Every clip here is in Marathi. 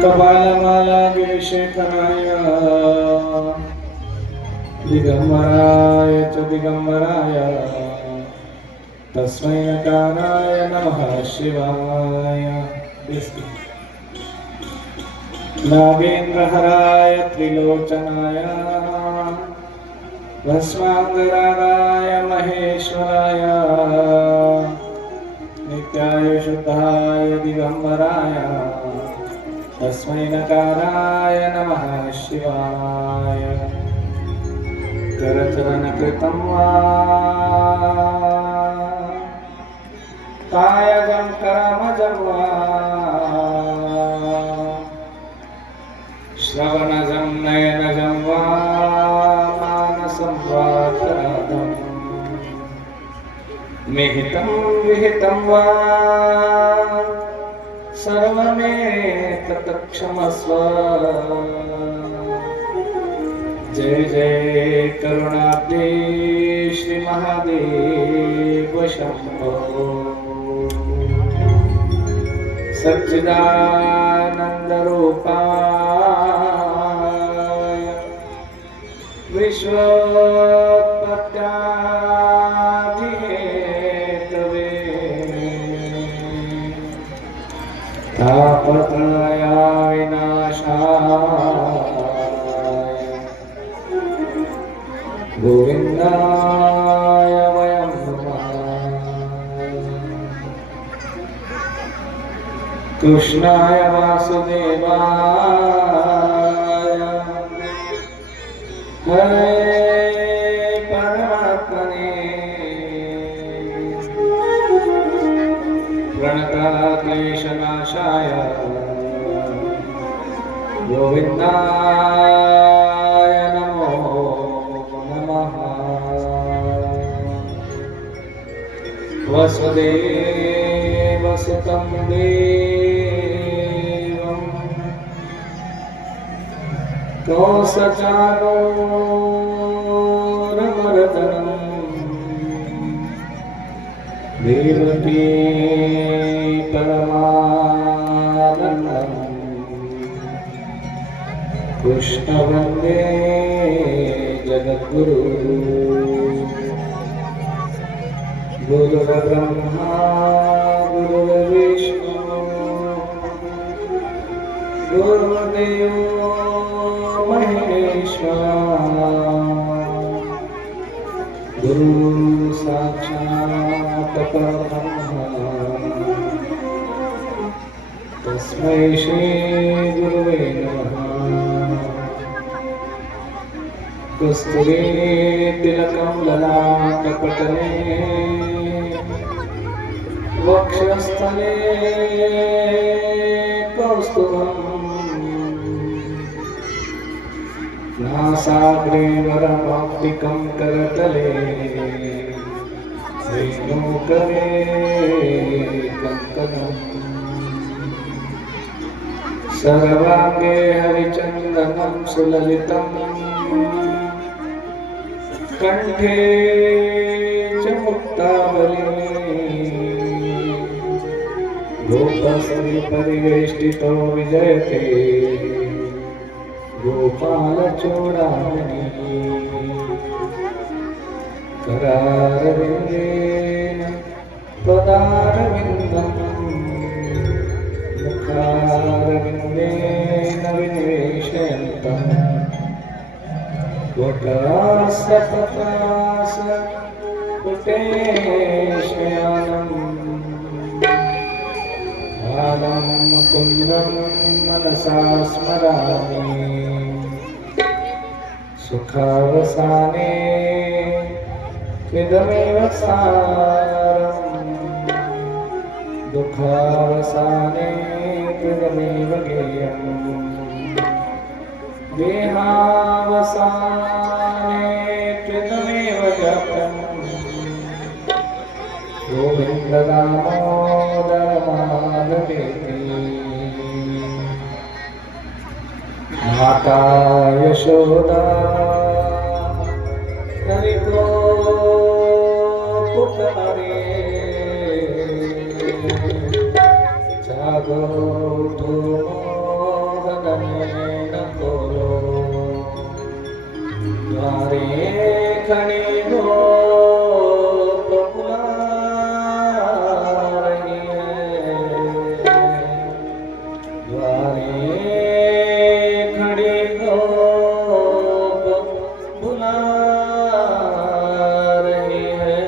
कपालमाला गिरिशेखराय दिगंबराय च दिगंबराय तस्मै नकाराय नमः शिवाय। नागेन्द्रहराय त्रिलोचनाय भस्मांगरागाय महेश्वराय नित्याय शुद्धाय दिगंबराय तस्मै नकाराय नमः शिवाय। करचरणकृतं वा कायजं करमजं वा श्रवणजं नयनजं वा मानसं वा करादं मिहितं विहितं वा सर्वमेतत् क्षमस्व। जय जय करुणाब्धे श्री महादेव शंभो। सच्चिदानंद रूपाय विश्वोत्पत्त्यादिहेतवे तापत्रय विनाशाय गोविंदाय वयं नमः। कृष्णाय वासुदेवाय हरे परमात्मने प्रणतक्लेशनाशाय गोविंदाय नमो नमः। वसुदेवसुतं देवं कौसचारोरमर्दनं देवकी परमानन्दं कृष्ण वन्दे जगद्गुरु। गुरुर्ब्रह्मा गुरुर्विष्णु गुरुर्देवो महेश्वरा गुरु साक्षात् परब्रह्म तस्मै श्री गुरुवे नमः। कस्तूरी तिलकं ललाटपटले वक्षस्थले कौस्तुभम् नासाग्रे वरमौक्तिकं करतले वेणुकरे कङ्कणम् सर्वाङ्गे हरिचन्दनं सुललितं कंठे च मुक्तावली गोपस्त्री परिवेष्टितो विजयते गोपालचूडामणि करारविन्देन पदारविन्दं मुखारविन्देन विनिवेशयन्तं कोटरासपत्रास कुटेशयानं बालं मुकुन्दं मनसा स्मरामि सुखावसाने त्विदमेव सारम् दुःखावसाने त्विदमेव गेयम् देहावसाने त्विदमेव गतम् गोविन्द दामोदर माधवेति। माता यशोदा हरिको पुकारे जागो न खोलो द्वारे खड़ी गोप बुला रही है द्वारे खड़ी गोप बुला रही है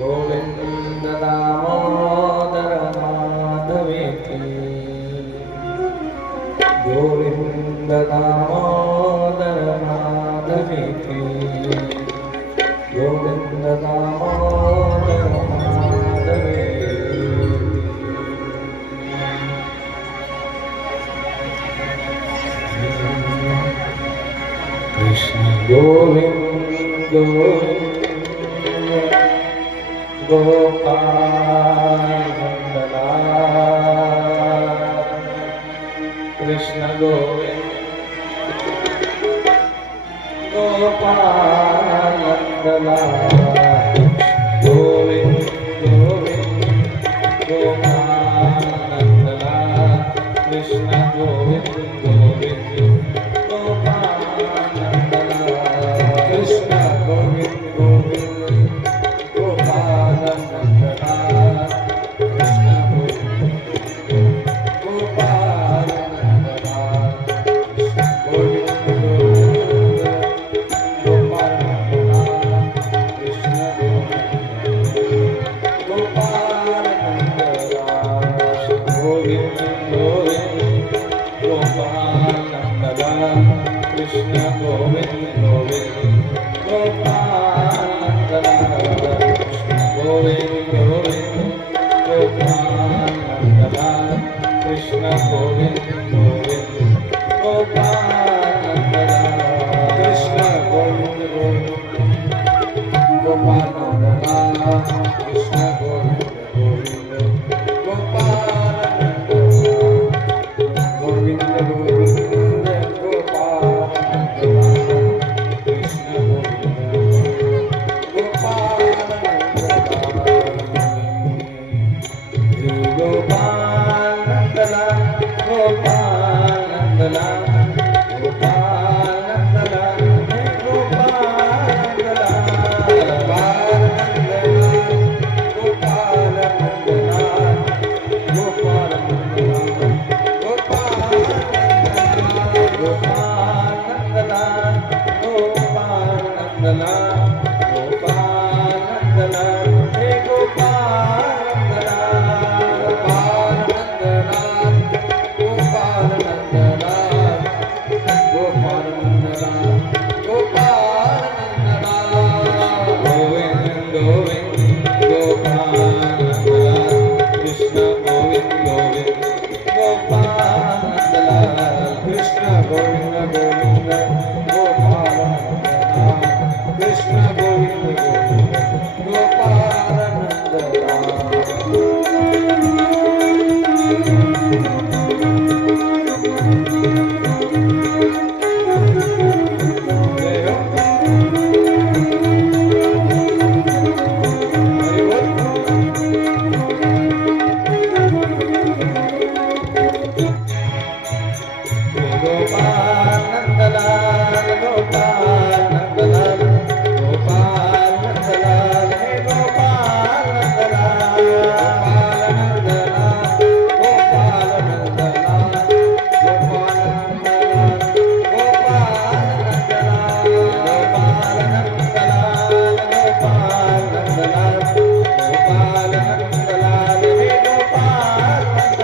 गोविंद दामोदर माधवेति गोविंद दामोदर माधवेति गोविंद दामोदर माधवेति कृष्ण गोविंद गोविंद गोपाल कृष्ण गोविंद गोपाल गोविंद गोविंद गोपाल कृष्ण गोविंद गोविंद गोपाल कृष्ण गोविंद गोविंद गोपाल कृष्ण गोविंद गोपाल कृष्ण गोविंद गोविंद गोपाल गोविंद गोविंद गोपाल कृष्ण गोविंद गोविंद गोपाल कृष्ण गोविंद गोविंद गोपाल कृष्ण गोविंद गोविंद गोपाल गोविंद गोविंद गोपाल कृष्ण गोविंद गोपाल गोपाल नंदला गोपाल नंदला गोपाल नंदला गोपाल नंदला गोपाल नंदला गोपाल नंदला गोपाल नंदला गोपाल नंदला गोपाल नंदला हे गोपाल नंदला गोपाल नंदला गोपाल नंदला गोपाल नंदला गोपाल नंदला गोविंद गोविंद गोपाल नंदला कृष्ण गोविंद गोविंद गोपाल नंदला कृष्ण गोविंद गोविंद गोपाल नंदला कृष्ण गोविंद गोविंद गोपाल नंदला गोपाल नंदलाल गोपाल नंदलाल गोपाल नंदलाल हे गोपाल नंदलाल गोपाल नंदलाल गोपाल नंदलाल गोपाल नंदलाल गोपाल नंदलाल गोपाल नंदलाल गोपाल नंदलाल गोपाल नंदलाल हे गोपाल नंदलाल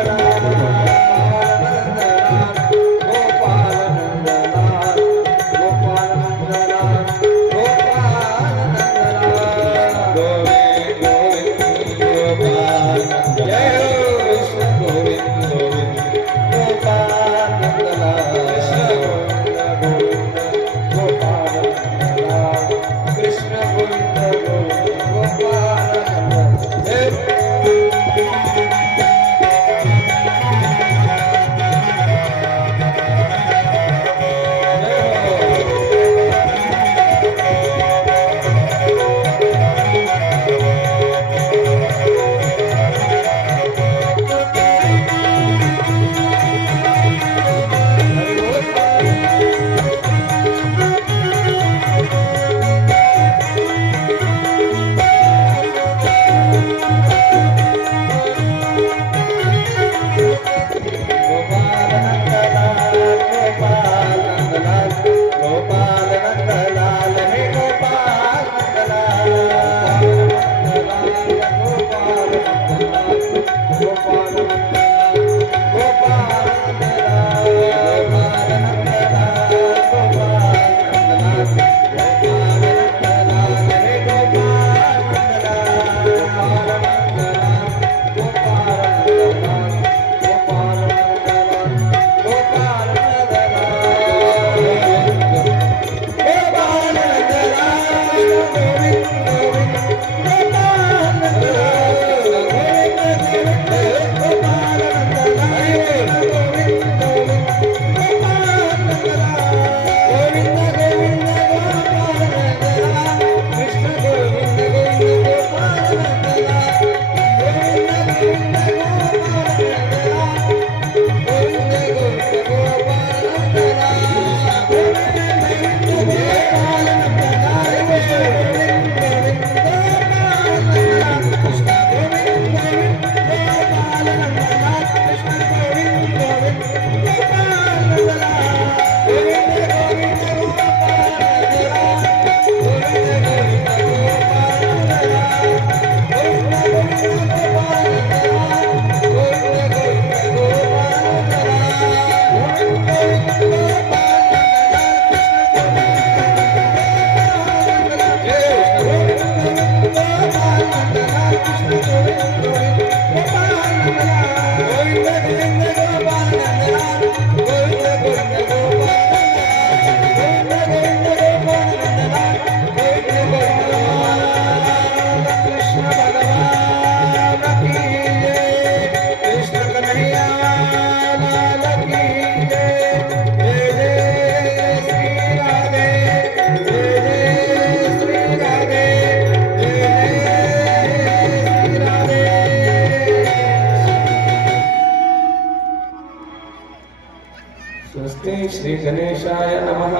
श्री गणेशाय नमः,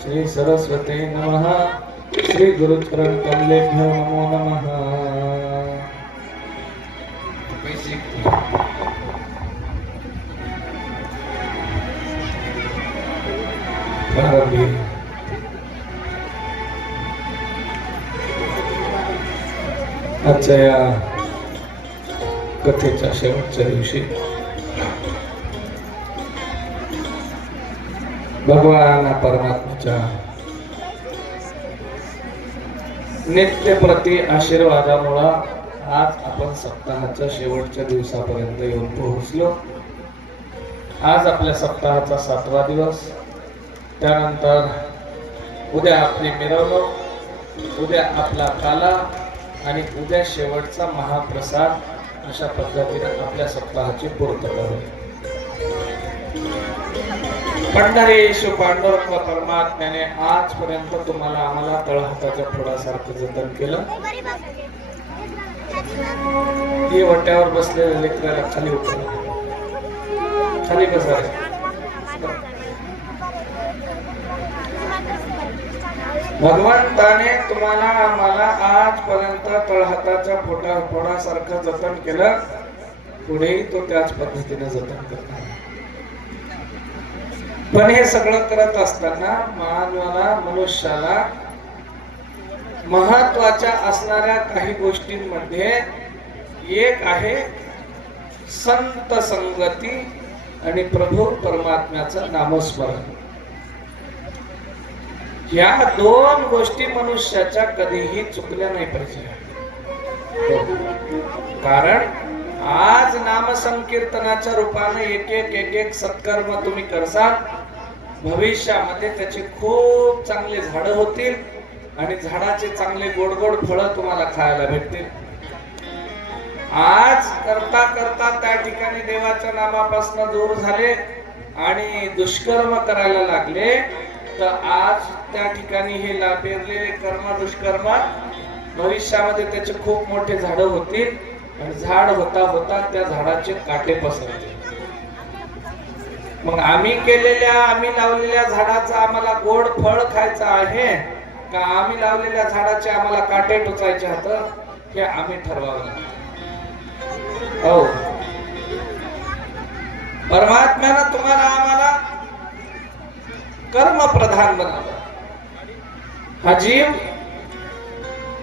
श्री सरस्वती नमः, श्री गुरुचरण कमलेभ्यो नमो नमः। आजच्या या कथेच्या शेवटच्या दिवशी भगवान परमात्म्याच्या नित्यप्रती आशीर्वादामुळे आज आपण सप्ताहाच्या शेवटच्या दिवसापर्यंत येऊन पोहोचलो। आज आपल्या सप्ताहाचा 7वा दिवस, त्यानंतर उद्या आपली मिरवणूक, उद्या आपला काला आणि उद्या शेवटचा महाप्रसाद। अशा पद्धतीने आपल्या सप्ताहाची पूर्तता होईल। पंढरीश पांडुरंग परमात्म्याने आजपर्यंत तुम्हाला आम्हाला तळहाताच्या फोडासारखं जतन केलं। हे वट्यावर बसलेल्या लेकराला खाली उठवलं, खाली बसायचं। भगवंताने तुम्हाला आम्हाला आजपर्यंत तळहाताच्या फोडासारखं जतन केलं, पुढेही तो त्याच पद्धतीने जतन करणार। पण हे सगळं करत असताना मानवाला, मनुष्याला महत्वाच्या असणाऱ्या काही गोष्टींमध्ये एक आहे संत संगती आणि प्रभू परमात्म्याचं नामस्मरण। या दोन गोष्टी मनुष्याच्या कधीही चुकल्या नाही पाहिजे। कारण आज नाम संकीर्तनाच्या रूपाने एक एक सत्कर्म तुम्ही करसाल, भविष्यामध्ये त्याचे खूप चांगले झाड होतील आणि झाडाचे चांगले गोड गोड फळं तुम्हाला खायला भेटतील। आज करता करता त्या ठिकाणी देवाच्या नामापासून दूर झाले आणि दुष्कर्म करायला लागले, तर आज त्या ठिकाणी हे पेरलेले कर्म दुष्कर्म भविष्यामध्ये त्याचे खूप मोठे झाड होतील आणि झाड होता होता त्या झाडाचे काटे पसरतील। मग आम्ही लावलेल्या झाडाचं आम्हाला गोड फळ खायचं आहे का आम्ही लावलेल्या झाडाचे आम्हाला काटे टोचायचे आहेत, हे आम्ही ठरवावं लागतं। हो, परमात्म्यानं तुम्हाला आम्हाला कर्म प्रधान बनवलं। हा जीव,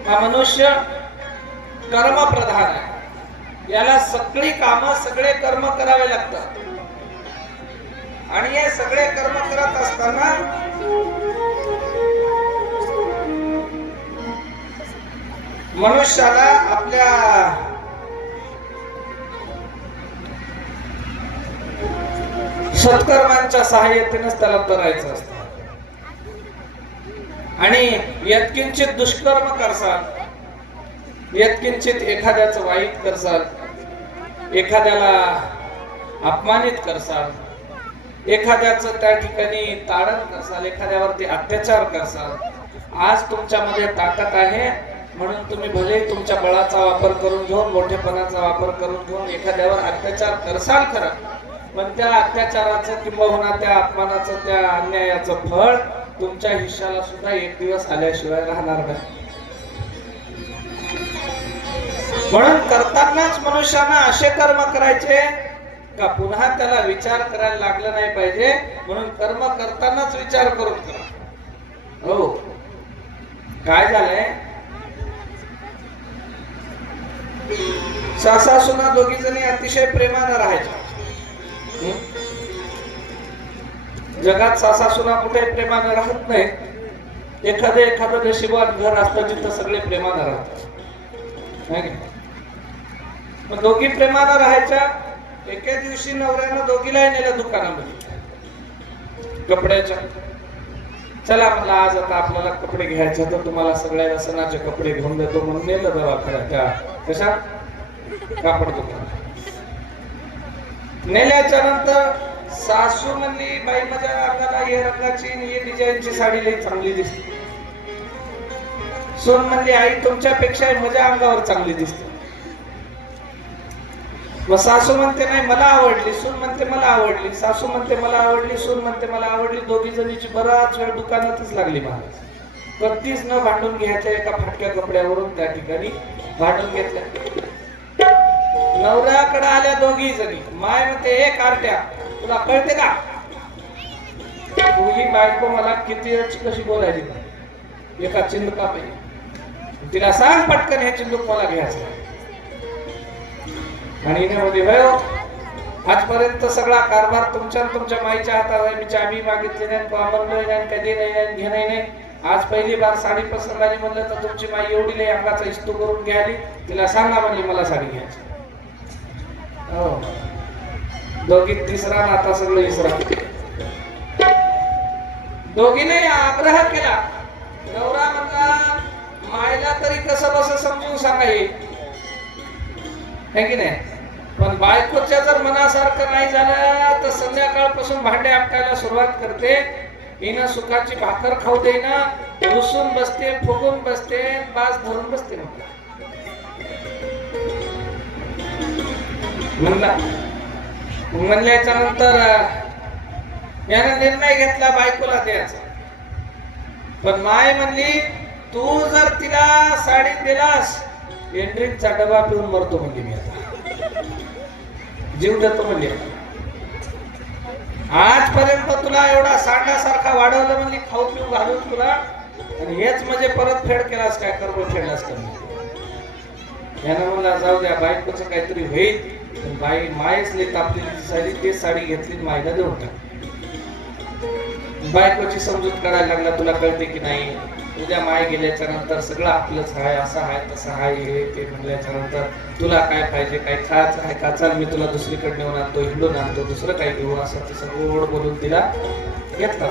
हा मनुष्य कर्म प्रधान आहे। याला सगळी कामं, सगळे कर्म करावे लागतात आणि हे सगळे कर्म करत असताना मनुष्याला आपल्या सत्कर्मांच्या सहाय्यानेच त्याला करायचं असतं। आणि यत्किंचित दुष्कर्म करसाल, यत्किंचित एखाद्याचं वाईट करसाल, एखाद्याला अपमानित करसाल, एखाद्याचं त्या ठिकाणी ताडण करसाल, एखाद्यावरती अत्याचार करसाल, आज तुमच्यामध्ये ताकद आहे म्हणून तुम्ही भले तुमच्या बळाचा वापर करून घेऊन, मोठेपणाचा वापर करून घेऊन एखाद्यावर अत्याचार करसाल खरं, पण त्या अत्याचाराचं किंबहुना त्या अपमानाचं, त्या अन्यायाचं फळ तुमच्या हिश्श्याला सुद्धा एक दिवस आल्याशिवाय राहणार नाही। म्हणून करतानाच मनुष्यानं असे कर्म करायचे का पुन्हा त्याला विचार करायला लागला नाही पाहिजे, म्हणून कर्म करतानाच विचार करून करा। हो, काय झालंय, सासा सुना दोघी जणी अतिशय प्रेमानं राहायच्या। जगात सासा सुना कुठे प्रेमानं राहत नाही। एखादं नशिबात घर असतं जिथं सगळे प्रेमानं राहतात। मग दोघी प्रेमानं राहायच्या। एके दिवशी नवऱ्यानं दोघीलाही नेलं दुकानामध्ये कपड्याच्या। चला म्हणलं आज आता आपल्याला कपडे घ्यायचे, तर तुम्हाला सगळ्या सणाचे कपडे घेऊन देतो म्हणून नेलं दवाखान्यात। त्या कशा कापड दुकान नेल्याच्या नंतर सासू म्हणली, बाई माझ्या अंगाला हे रंगाची हे डिझाईनची साडी लई चांगली दिसते। सून म्हणली, आई तुमच्यापेक्षा माझ्या अंगावर चांगली दिसते। मग सासू म्हणते नाही मला आवडली, सून म्हणते मला आवडली, सासू म्हणते मला आवडली, सून म्हणते मला आवडली. दोघी जणीची बराच वेळ दुकानातच लागली महाराज. कधीच न भांडून घ्यायच्या एका फाटक्या कपड्यावरून त्या ठिकाणी भांडून घेतल्या. नवऱ्याकडे आल्या दोघी जणी. माय म्हणते ए कार्ट्या तुला कळते का, तुझी बायको मला किती कशी बोलायची एका चिंदुका पाहिजे, तिला सांग पटकन हे चिंदूक मला घ्यायचं. आणि आजपर्यंत सगळा कारभार तुमच्या माईच्या हातात आहे. मी चाबी मागितली नाही, म्हणलोय नाही, कधी नाही, घेणं नाही. आज पहिली बार साडी पसंत आली म्हणलं तर तुमची माई एवढी लई अंगाचा इस्तू करून घ्याली, तिला सांगा म्हणली मला साडी घ्यायची. हो दोघी तिसरा नाता सगळं इसरा. दोघीने आग्रह केला. नवरा म्हणला मायला तरी कसं बस समजून सांगा येईल है की नाही, पण बायकोच्या जर मनासारखं नाही झालं तर संध्याकाळपासून भांडे आपटायला सुरुवात करते. हिनं सुखाची भाकर खाऊ देईना, रुसून बसते, फुगून बसते, बाज धरून बसते. म्हणल्याच्या नंतर याने निर्णय घेतला बायकोला द्यायचा. पण माय म्हणली तू जर तिला साडी दिलास एंड्रिकचा डबा पिऊन मरतो म्हणजे मी आता जीव देतो म्हणजे. आजपर्यंत तुला एवढा सांडासारखा वाढवलं म्हणजे खाऊ पिऊ घालून तुला, आणि हेच म्हणजे परत फेड केलास काय, कर्म फेडलास का. यानं मला जाऊ द्या बायकोचं काहीतरी होईल. बाई मायच लई तापली साडी, तेच साडी घेतली मायला देऊन टाक. बायकोची समजूत करायला लागला, तुला कळते की नाही, उद्या माय गेल्याच्या नंतर सगळं आपलंच आहे, असं आहे तसं आहे हे ते म्हणल्याच्या नंतर तुला काय पाहिजे, काय खायचं आहे का, चाल मी तुला दुसरीकडे नेऊन आणतो, हिंडून आणतो, दुसरं काही घेऊ, असं तसं गोड बोलून तिला घेतला.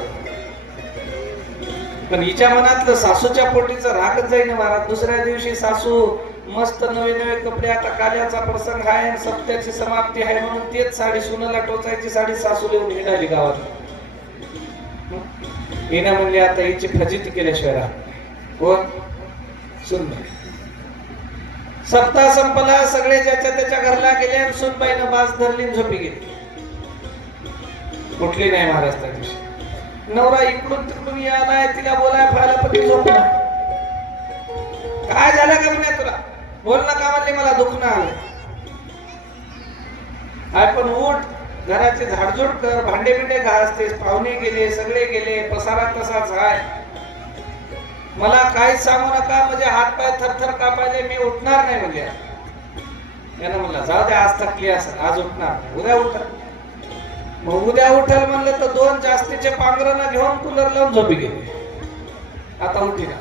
पण हिच्या मनातलं सासूच्या पोटीचं रागच जाईना महाराज. दुसऱ्या दिवशी सासू मस्त नवे नवे कपडे, आता काल्याचा प्रसंग आहे, सप्त्याची समाप्ती आहे म्हणून तेच साडी सुनेला टोचायची साडी सासू लिहून हिंडाली गावात. हिनं म्हणली आता हिची फजिती केल्याशिवाय कोण सुनबाई. सप्ताह संपला, सगळे ज्याच्या त्याच्या घरला गेले आणि सुनबाईनं बाज धरली झोपी गेली. कुठली नाही महाराज त्या दिवशी. नवरा इकडून तिकडून यालाय, तिला बोलाय फायला पण ती झोप नाही. काय झालं का नाही तुला, बोल ना का म्हणली, मला दुखणं आलं. पण उठ, घराचे झाडझूड कर, भांडे बिंडे घासतेस, पाहुणे गेले, सगळे गेले, पसारा तसाच आहे. मला काहीच सांगू नका म्हणजे हात पाय थरथर कापायले, मी उठणार नाही म्हणजे. त्यानं म्हणलं जाऊ दे आज थकली असं, आज उठणार, उद्या उठल. मग उद्या उठल म्हणलं तर दोन जास्तीचे पांघरण घेऊन कूलर लावून झोपी गेले. आता उठी ना.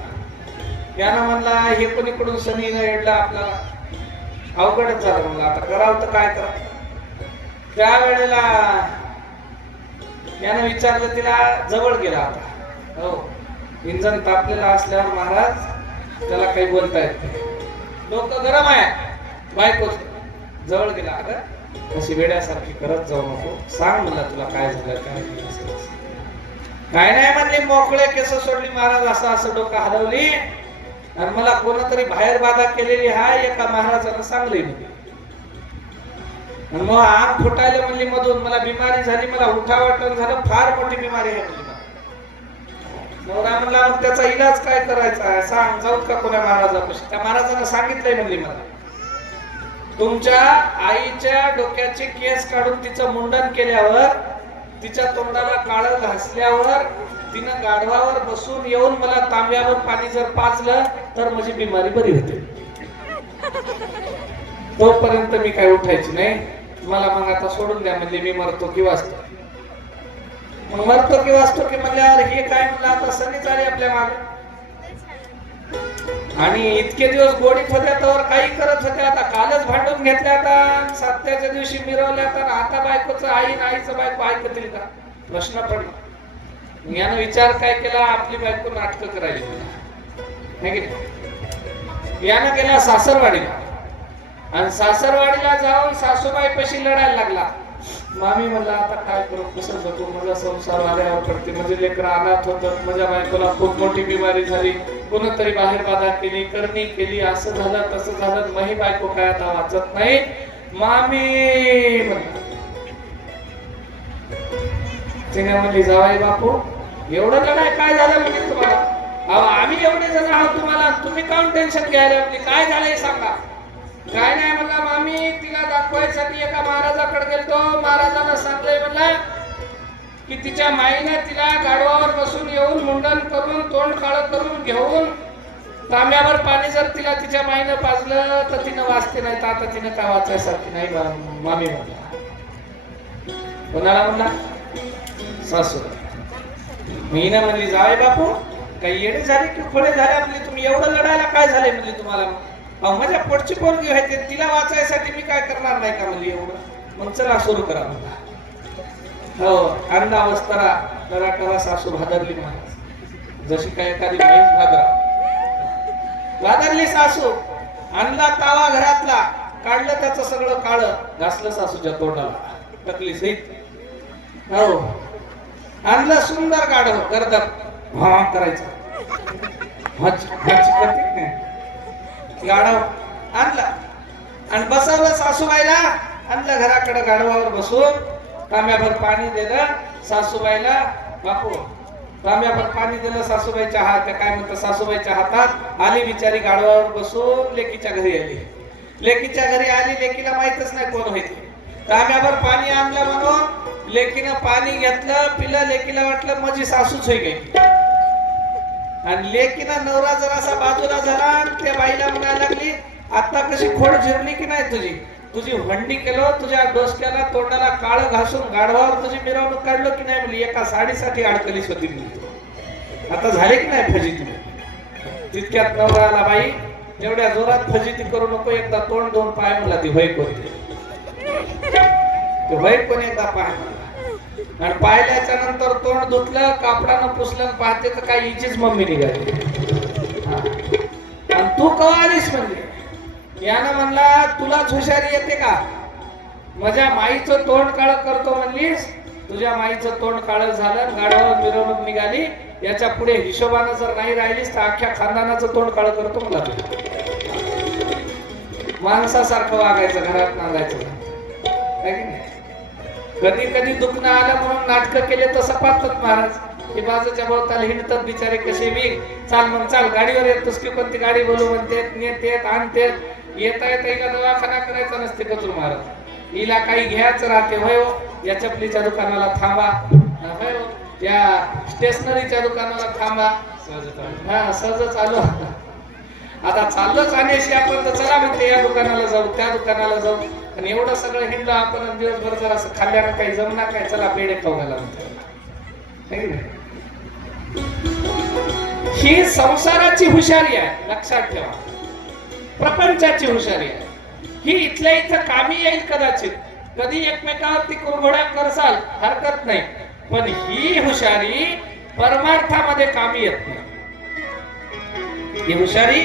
यानं म्हणला हे पण इकडून सनीनं एडला, आपल्याला अवघडच झालं. म्हणलं आता करावं तर काय करा. त्या वेळेला यानं विचारलं, तिला जवळ गेला. आता हो इंजन तापलेला असल्यावर महाराज त्याला काही बोलता येत नाही, डोकं गरम आहे. बायको जवळ गेला, अगं अशी वेड्यासारखी करत जाऊ नको, सांग मला तुला काय झालं काय नाही. काय नाही म्हणली, मोकळे केस सोडली महाराज, असं असं डोकं हलवली आणि मला कोणतरी बाहेर बाधा केलेली आहे एका महाराजानं सांगली. मग आग फुटायला म्हणली मधून, मला बिमारी झाली, मला उठावटन झालं, फार मोठी बिमारी आहे म्हणली. नवरा म्हणला मग त्याचा इलाज काय करायचा आहे सांग, जाऊ का कोण्या महाराजापाशी. त्या महाराजांना सांगितलंय म्हणली, मला तुमच्या आईच्या डोक्याचे केस काढून तिचं मुंडन केल्यावर, तिच्या तोंडाला काळं घासल्यावर, तिनं गाढवावर बसून येऊन मला तांब्यावर पाणी जर पाजलं तर माझी बिमारी बरी होते. तोपर्यंत मी काय उठायची नाही. मला मग आता सोडून द्या म्हणले, मी मरतो की वाचतो. मग मरतो की वाचतो की म्हणल्यावर हे काय म्हणलं, आता सनीच आली आपल्या मागे. आणि इतके दिवस गोडीत होत्या तर काही करत होत्या, आता कालच भांडून घेतल्या, आता सत्याच्या दिवशी मिरवल्या, तर आता बायकोचं आई आईचं बायको ऐकतील का, प्रश्न पडला. यानं विचार काय केला, आपली बायको नाटकं करायची. यानं गेला सासरवाडीला, आणि सासरवाडीला जाऊन सासूबाई पशी लढायला लागला. मामी म्हणला आता काय करू, कसं जगू, माझा संसार वाऱ्यावर पडते, म्हणजे लेकरं अनाथ होतात, माझ्या बायकोला खूप मोठी बिमारी झाली, कोणतरी बाहेर बाधा केली, करणी केली, असं झालं तसं झालं, मही बायको काय आता वाचत नाही. मामी म्हणला. तिने म्हणली जावाई बापू एवढं लढाई काय झालं म्हणजे तुम्हाला? अहो आम्ही एवढे जण आहोत तुम्हाला, तुम्ही काऊन टेन्शन घ्यायला? म्हणजे काय झालंय सांगा. काय नाही म्हणला मामी, तिला दाखवायसाठी एका महाराजाकडे गेलतो. महाराजांना सांगलंय म्हणला की तिच्या माईने तिला गाढवावर बसून येऊन मुंडन करून तोंड काळं करून घेऊन तांब्यावर पाणी जर तिला तिच्या माईनं पाजलं तर तिनं वाचते, नाही तर आता तिनं काय वाचायसारखी नाही मामी म्हणला. कोणाला म्हणला? सासू. मीना म्हणली जावे बापू काही येणे झाले की खोडे झाले आपले, तुम्ही एवढं लढायला काय झाले म्हणली तुम्हाला? अहो माझ्या पोटची पोरगी व्हायची, तिला वाचायसाठी मी काय करणार नाही का म्हणली एवढं? मग चला सुरू करा म्हणला. हो अंदा वस्तारा जरा करा सासू भादरली महाराज, जशी काय एखादी म्हैस भादरली सासू. आणला तावा घरातला, काढलं त्याचं सगळं काळं, घासलं सासूच्या तोंडाला, टकली सहित. हो आणलं सुंदर गाढव करतात हा करायचं हच हच करते गाढव आणलं आणि बसवलं सासूबाईला. आणलं घराकडे गाढवावर बसून, तांब्याभर पाणी दिलं सासूबाईला. बापू तांब्याभर पाणी दिलं सासूबाईच्या हात, काय म्हणतात सासूबाईच्या हातात. आली बिचारी गाढवावर बसून लेकीच्या घरी आली. लेकीच्या घरी आली, लेकीला माहितच नाही कोण होईल. तांब्याभर पाणी आणलं म्हणून लेकीनं पाणी घेतलं पिलं. लेकीला वाटलं माझी सासूच होई गई. आणि लेकीनं नवरा जरासा बाजूला झाला, त्या बाईला म्हणायला लागली आता कशी खोड झिरली की नाही तुझी, तुझी हंडी केलो, तुझ्या डोसक्याला तोंडाला काळं घासून गाढवावर तुझी मिरवणूक काढलो की नाही म्हणली. एका साडीसाठी अडकलीच होती मी, आता झाले की नाही फजिती. तितक्यात नवरा आला, बाई एवढ्या जोरात फजिती करू नको, एकदा तोंड दोन पाय म्हणला. ती होय कोणते होय कोण एकदा पाय म्हणला. आणि पाहिल्याच्या नंतर तोंड धुतलं, कापडानं पुसलं, पाहते तर काय हिचीच मम्मी निघाली. आणि तू कवा आलीस म्हणली. यानं म्हणला तुलाच हुशारी येते का? माझ्या माईचं तोंड काळं करतो म्हणलीस, तुझ्या माईचं तोंड काळं झालं, गाढवावर मिरवणूक निघाली. याच्या पुढे हिशोबानं जर नाही राहिलीस तर अख्ख्या खानदानाचं तोंड काळं करतो मला. माणसासारखं वागायचं, घरात नांदायचं. कधी कधी दुखणं आलं म्हणून नाटकं केले तर सपाटतात महाराज. हे बाजूच्या भोवताला हिंडतात बिचारे कसे बी. चाल मग चाल गाडीवर येतोस की कोणती गाडी बोलू म्हणते, नेतेत आणतेत. येता येता हिला दवाखाना करायचा नसते कचूर महाराज. हिला काही घ्यायचं राहते, होय या चपलीच्या दुकानाला थांबा, होय या स्टेशनरीच्या दुकानाला थांबा. हा सहज चालू. आता चाललोच आणण्याशी आपण तर चला म्हणते या दुकानाला जाऊ त्या दुकानाला जाऊ. आणि एवढं सगळं हिंडलं आपण दिवसभर जर असं खाल्ल्यानं काही जमणार काय, चला पेढे खाऊ घाला म्हणते. ही संसाराची हुशारी आहे, लक्षात ठेवा. प्रपंचाची हुशारी आहे ही. इथल्या इथं कामी येईल कदाचित, कधी एकमेकावरती कुरघोड्या करसाल हरकत नाही, पण ही हुशारी परमार्थामध्ये कामी येत नाही. ही हुशारी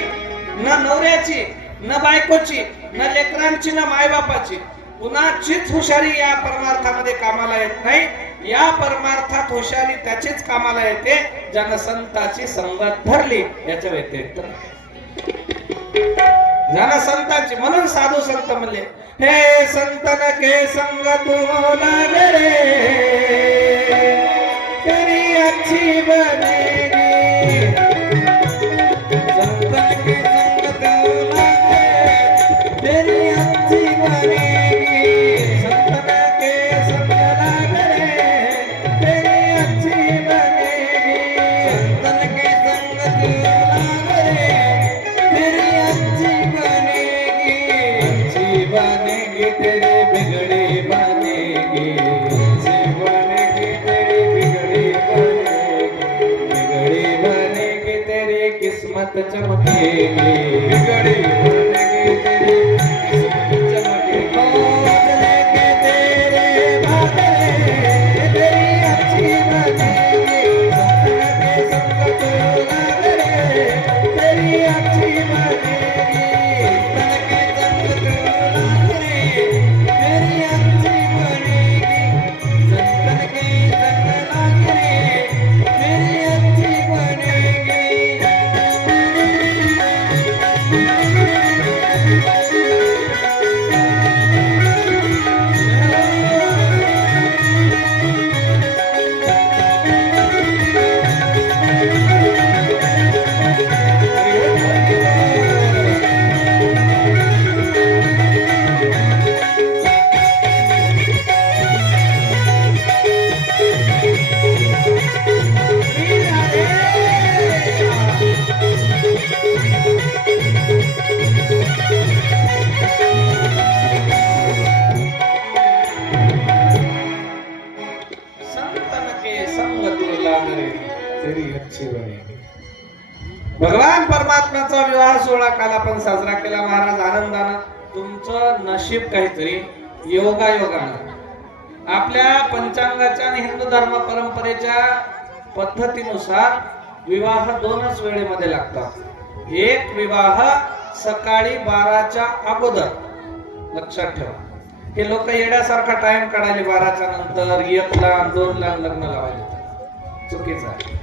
न नवऱ्याची, न बायकोची, न लेकरांची, न मायबापाची, कुणाचीच हुशारी या परमार्थामध्ये कामाला येत नाही. या परमार्थात हुशारी त्याचीच कामाला येते ज्यानं संताची संगत धरली. याच्या व्यतिरिक्त ज्यानं संतांची, म्हणून साधू संत म्हणले हे संतन के संग तू लागे तेरी अच्छी बनेगी. संतन के संग तू लागे तेरी अच्छी बनेगी. संतन के संग लागे तेरी अच्छी बनेगी. संतन के संग तू लागे तेरी अच्छी बनेगी. अच्छी बनेगी तेरी बिगड़ी बनेगी. अच्छी बनेगी तेरी बिगड़ी बनेगी. बिगड़ी बनेगी तेरी किस्मत चमकेगी. बिगड़ी बनेगी तेरी किस्मत चमकेगी. बदले के तेरे बदले तेरी अच्छी बनेगी. संतन के संग तू लागे तेरी अच्छी बनेगी. संतन के संग तू लागे तेरी अच्छी बनेगी. संतन के संग लागे तेरी अच्छी बनेगी. तुमचा विवाह सोहळा काल आपण साजरा केला महाराज आनंदानं. तुमचं नशीब काहीतरी योगायोगानं आपल्या पंचांगाच्या आणि हिंदू धर्म परंपरेच्या पद्धतीनुसार विवाह दोनच वेळेमध्ये लागतात. एक विवाह सकाळी 12च्या अगोदर. लक्षात ठेवा, हे लोक येण्यासारखा टाइम काढायला 12च्या नंतर 1ला 2ला लग्न लावायला. चुकीचं आहे.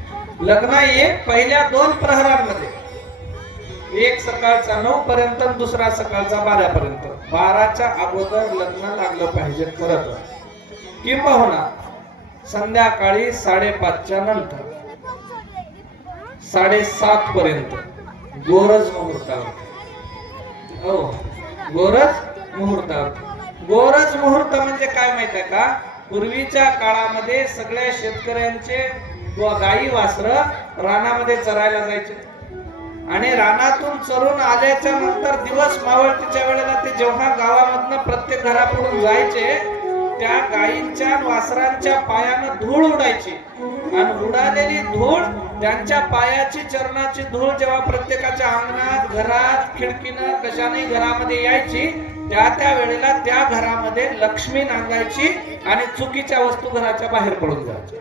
लग्न एक पहिल्या 2 प्रहरांमध्ये, एक सकाळचा 9 पर्यंत, दुसरा सकाळचा 12 पर्यंत. 12च्या अगोदर लग्न लागलं पाहिजे खरं तर, किंबहुना संध्याकाळी 5:30च्या नंतर 7:30 पर्यंत गोरज मुहूर्तावर. हो, गोरज मुहूर्तावर. गोरज मुहूर्त म्हणजे काय माहित आहे का? पूर्वीच्या काळामध्ये सगळ्या शेतकऱ्यांचे गाई वासर रानामध्ये चरायला जायचे आणि रानातून चरून आल्याच्या नंतर दिवस मावळतीच्या वेळेला ते जेव्हा गावामधनं प्रत्येक घरापुढून जायचे, त्या गायींच्या वासरांच्या पायानं धूळ उडायची आणि उडालेली धूळ त्यांच्या पायाची चरणाची धूळ जेव्हा प्रत्येकाच्या अंगणात, घरात, खिडकीनं कशाने घरामध्ये यायची, त्या वेळेला त्या घरामध्ये लक्ष्मी नांदायची आणि चुकीच्या वस्तू घराच्या बाहेर पडून जायच्या.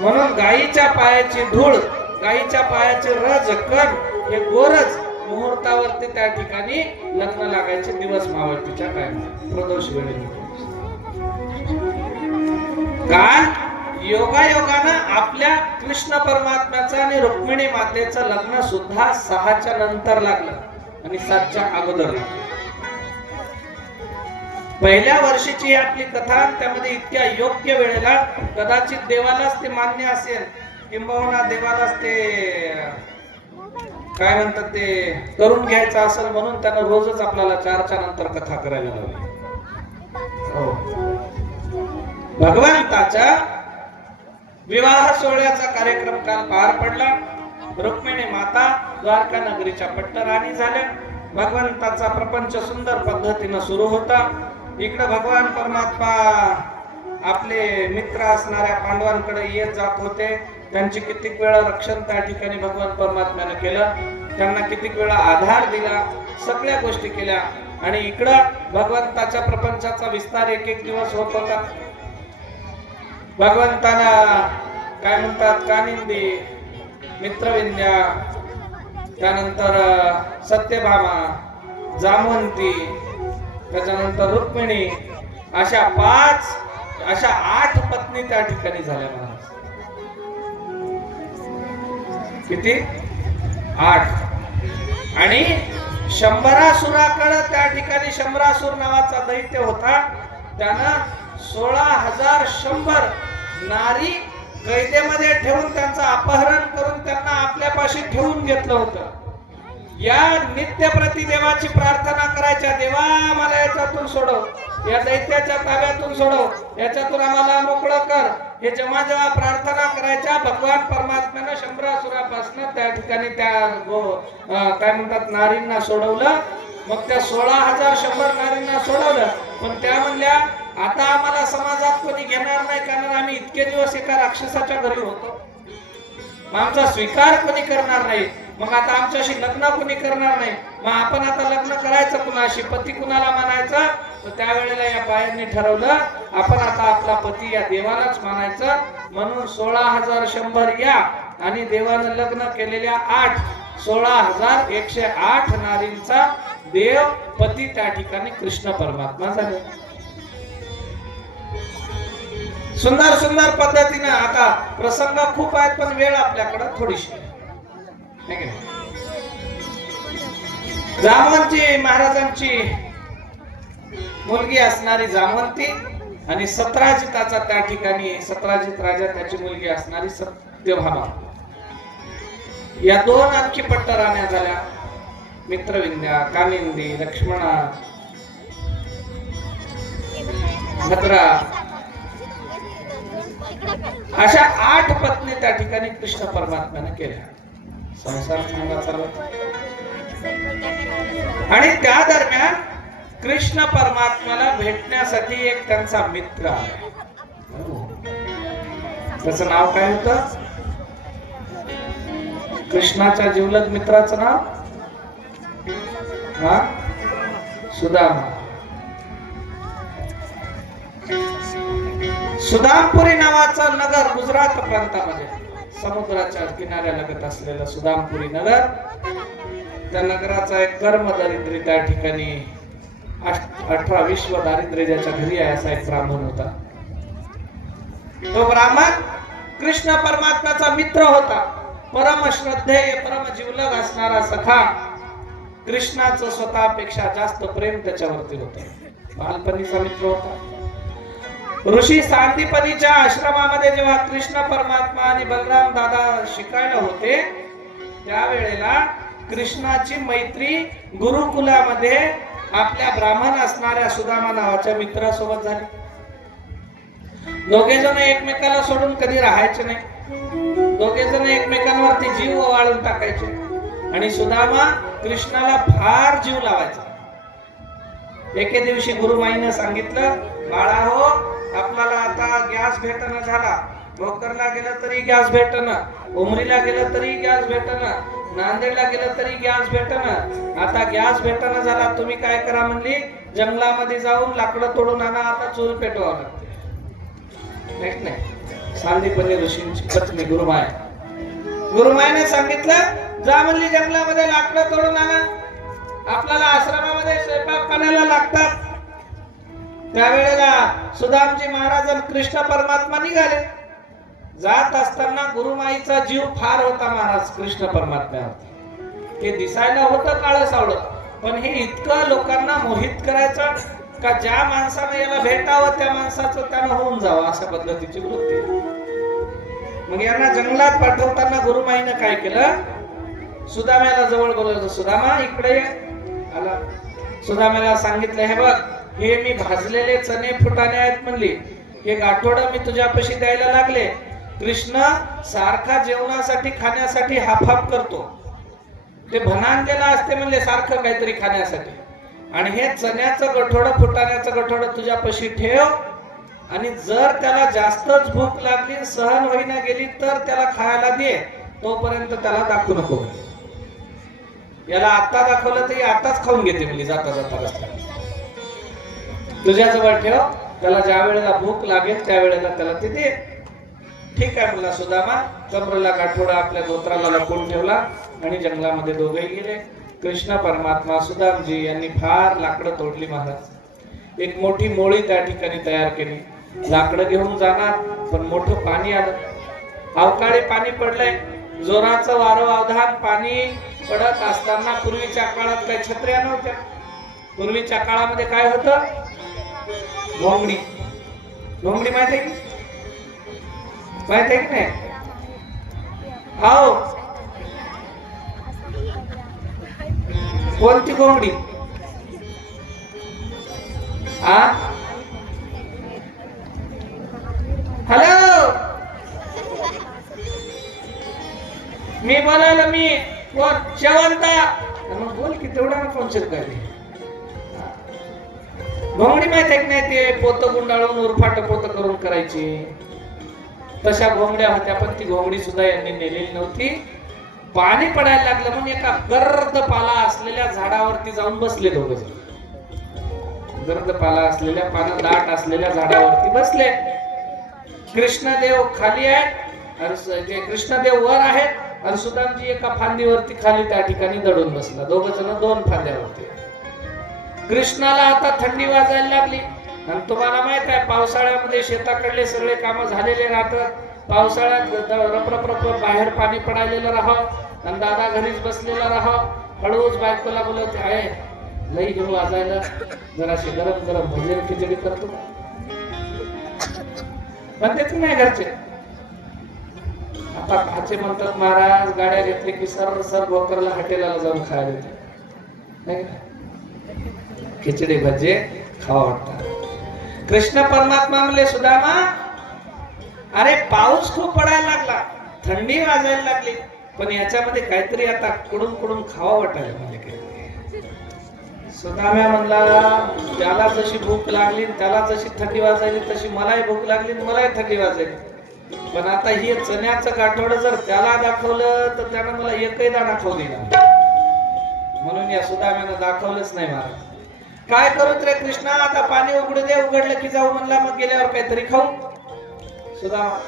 म्हणून गायीच्या पायाची धूळ, गायीच्या पायाचे रज कण हे गोरज मुहूर्तावरती त्या ठिकाणी लग्न लागायचे दिवस मावळतीच्या टाइमला, प्रदोष वेळेला. काल योगायोगानं आपल्या कृष्ण परमात्म्याचं आणि रुक्मिणी मातेचं लग्न सुद्धा 6च्या नंतर लागलं आणि 7च्या अगोदर लागलं. पहिल्या वर्षीची आपली कथा, त्यामध्ये इतक्या योग्य वेळेला कदाचित देवालाच ते मान्य असेल, किंबहुना देवालाच ते काय म्हणतात ते करून घ्यायचं असेल, म्हणून त्यानं रोजच आपल्याला 4च्या नंतर कथा करायला लावली. हो, भगवंताच्या विवाह सोहळ्याचा कार्यक्रम काल पार पडला. रुक्मिणी माता द्वारका नगरीच्या पट्टराणी झाल्या. भगवंताचा प्रपंच सुंदर पद्धतीनं सुरू होता. इकडे भगवान परमात्मा आपले मित्र असणाऱ्या पांडवांकडे येत जात होते. त्यांची कितीक वेळा रक्षण त्या ठिकाणी भगवान परमात्म्याने केलं, त्यांना कितीक वेळा आधार दिला, सगळ्या गोष्टी केल्या. आणि इकडं भगवंताच्या प्रपंचाचा विस्तार एक दिवस होत होता. भगवंताना काय म्हणतात, कानिंदी, मित्रविंद्या, त्यानंतर सत्यभामा, जामवंती, त्याच्यानंतर रुक्मिणी, अशा 8 पत्नी त्या ठिकाणी झाल्या महाराज. किती? 8. आणि शंभरासुराकडे त्या ठिकाणी शंभरासुर नावाचा दैत्य होता. त्यानं 16,100 नारी कैदेमध्ये ठेवून त्यांचं अपहरण करून त्यांना आपल्यापाशी ठेवून घेतलं होतं. या नित्यप्रती देवाची प्रार्थना करायच्या, देवा आम्हाला याच्यातून सोडव, या दैत्याच्या ताब्यातून सोडव, याच्यातून आम्हाला मोकळं कर. हे जेव्हा जेव्हा प्रार्थना करायच्या, भगवान परमात्म्यानं शंभरासुरापासून त्या ठिकाणी त्या काय म्हणतात नारींना सोडवलं. मग त्या 16,100 नारींना सोडवलं. पण त्या म्हणल्या, आता आम्हाला समाजात कोणी घेणार नाही, कारण आम्ही इतके दिवस एका राक्षसाच्या घरी होतो, आमचा स्वीकार कोणी करणार नाही. मग आता आमच्याशी लग्न कोणी करणार नाही, मग आपण आता लग्न करायचं कुणाशी, पती कुणाला मानायचा? तर त्यावेळेला या बायांनी ठरवलं, आपण आता आपला पती या देवालाच मानायचं. म्हणून 16,100 या आणि देवानं लग्न केलेल्या 16,108 नारींचा देव पती त्या ठिकाणी कृष्ण परमात्मा झाले. सुंदर सुंदर पद्धतीने. आता प्रसंग खूप आहेत, पण वेळ आपल्याकडे थोडीशी. जामवंती महाराजांची मुलगी असणारी जामवंती आणि सत्राजिताचा त्या ठिकाणी सत्राजित राजा त्याची मुलगी असणारी सत्यभामा, या 2 आणखी पट्टराण्या झाल्या. मित्रविंद्या, कानिंदी, लक्ष्मणा, भद्रा, अशा 8 पत्नी त्या ठिकाणी कृष्ण परमात्म्याने केल्या. संसार चांगला चालला. आणि त्या दरम्यान कृष्ण परमात्म्याला भेटण्यासाठी एक त्यांचा मित्र आला. त्याचं नाव काय होतं? कृष्णाच्या जिवलग मित्राचं नाव हा सुदामा. सुदामपुरी नावाचं नगर गुजरात प्रांतामध्ये समुद्राच्या किनाऱ्यालगत असलेलं सुदामपुरी नगर. त्या नगराचा एक कर्म दारिद्र्य त्या ठिकाणी 18-20 दारिद्र्य ज्याच्या घरी आहे असा एक ब्राह्मण होता. तो ब्राह्मण कृष्ण परमात्म्याचा मित्र होता. परम श्रद्धेय परम जीवलग असणारा सखा. कृष्णाचं स्वतःपेक्षा जास्त प्रेम त्याच्यावरती होतं. बालपणीचा मित्र होता. ऋषी सांदीपनीच्या आश्रमामध्ये जेव्हा कृष्ण परमात्मा आणि बलराम दादा शिकायला होते त्यावेळेला कृष्णाची मैत्री गुरुकुलामध्ये आपल्या ब्राह्मण असणाऱ्या सुदामा नावाच्या मित्रासोबत झाली. दोघे जण एकमेकाला सोडून कधी राहायचे नाही. दोघे जण एकमेकांवरती जीव ओवाळून टाकायचे आणि सुदामा कृष्णाला फार जीव लावायचा. एके दिवशी गुरुमाईने सांगितलं, बाळा हो, आपल्याला आता गॅस भेटणं झाला. भोकरला गेलं तरी गॅस भेटणं, उमरीला गेलं तरी गॅस भेटणं, नांदेडला गेलं तरी गॅस भेटणं. आता गॅस भेटणं झाला, तुम्ही काय करा म्हणली, जंगलामध्ये जाऊन लाकडं तोडून आणा, आता चूल पेटवावं लागते. नाही सांदीपनी ऋषींची पत्नी गुरुमाईने सांगितलं, जा म्हणली जंगलामध्ये लाकडं तोडून आणा, आपल्याला आश्रमामध्ये स्वयंपाक पाण्याला लागतात. त्यावेळेला सुदामजी महाराज कृष्ण परमात्मा निघाले. जात असताना गुरुमाईचा जीव फार होता महाराज कृष्ण परमात्म्यावरती. ते दिसायला होतं काळं सावळं, पण हे इतकं लोकांना मोहित करायचं का ज्या माणसाने याला भेटावं त्या माणसाचं त्यानं होऊन जावं अशा पद्धतीची वृत्ती. मग यांना जंगलात पाठवताना गुरुमाईने काय केलं, सुदाम्याला जवळ बोलवलं. सुदामा इकडे ये. आला. सुदाम्याला सांगितलं, हे बघ, हे मी भाजलेले चणे फुटाणे आहेत म्हणली, हे गाठोडं मी तुझ्यापाशी द्यायला लागले. कृष्ण सारखा जेवणासाठी खाण्यासाठी हाफाफ करतो. ते भनांजला असते म्हणले सारखं काहीतरी खाण्यासाठी. आणि हे चण्याचं गठोडं फुटाण्याचं गठोडं तुझ्यापाशी ठेव, आणि जर त्याला जास्तच भूक लागली सहन होईना गेली तर त्याला खायला दे, तोपर्यंत त्याला दाखवू नको. याला आता दाखवलं तरी आताच खाऊन घेते म्हणजे जाता जाता रस्त्यात. तुझ्याजवळ ठेव, त्याला ज्या वेळेला भूक लागेल त्यावेळेला त्याला ते दे. ठीक आहे म्हणला सुदामा. कमरेला गाठोडा आपल्या धोत्राला लपवून ठेवला आणि जंगलामध्ये दोघे गेले. कृष्ण परमात्मा सुदामजी यांनी फार लाकडं तोडली महाराज. एक मोठी मोळी त्या ठिकाणी तयार केली. लाकडं घेऊन जाणार, पण मोठं पाणी आलं. अवकाळी पाणी पडलंय, जोराचं वारं अवधान पाणी पडत असताना पूर्वीच्या काळात काही छत्र्या नव्हत्या. पूर्वीच्या काळामध्ये काय होतं, घोंगडी. घोंगडी माहिती आहे की माहिती आहे की नाही? हो, कोणती घोंगडी? हॅलो, मी बोलायला, मी कोण? शेवंता. बोल की तेवढा ना कोण शिरकायला. घोंगडी माहिती आहे की नाही? ते पोत गुंडाळून उरफाट पोत करून करायची तशा घोंगड्या होत्या. पण ती घोंगडी सुद्धा यांनी नेलेली नव्हती. पाणी पडायला लागलं म्हणून एका गर्द पाला असलेल्या झाडावरती जाऊन बसले दोघे जण. गर्द पाला असलेल्या, पानं दाट असलेल्या झाडावरती बसले. कृष्णदेव खाली आहेत, कृष्णदेव वर आहेत आणि सुदामजी एका फांदीवरती खाली त्या ठिकाणी दडून बसला. दोघ जण दोन फांद्यावरती. कृष्णाला आता थंडी वाजायला लागली. आणि तुम्हाला माहित आहे पावसाळ्यामध्ये शेताकडले सगळे काम झालेले राहतात. पावसाळ्यात रपरप बाहेर पाणी पडायलेलं राहावं आणि दादा घरीच बसलेला राहावं. हळूच बायकोला बोलवते, आहे लई घेऊ वाजायला, जराशी गरम गरम भजी खिचडी करतो. म्हणतेच नाही घरचे. आता भाचे म्हणतात, महाराज गाड्या घेतली की सर सर भोकरला हॉटेलला जाऊन खायला येते, नाही खिचडी भजे खावा वाटतात. कृष्ण परमात्मा म्हणले, सुदामा अरे पाऊस खूप पडायला लागला, थंडी वाजायला लागली, पण याच्यामध्ये काहीतरी आता कुडून कुडून खावा वाटायला म्हणजे काही. सुदाम्या म्हणला, त्याला जशी भूक लागली, त्याला जशी थंडी वाजायली, तशी मलाही भूक लागली, मलाही थंडी वाजायली. पण आता हे चण्याचं गाठोड जर त्याला दाखवलं तर त्यानं मला एकही दाणा खाऊ दिला, म्हणून या सुदाम्यानं दाखवलंच नाही महाराज. काय करू रे कृष्णा, आता पाणी उघडू दे, उघडलं की जाऊ म्हणला, मग गेल्यावर काहीतरी खाऊ. सुदामा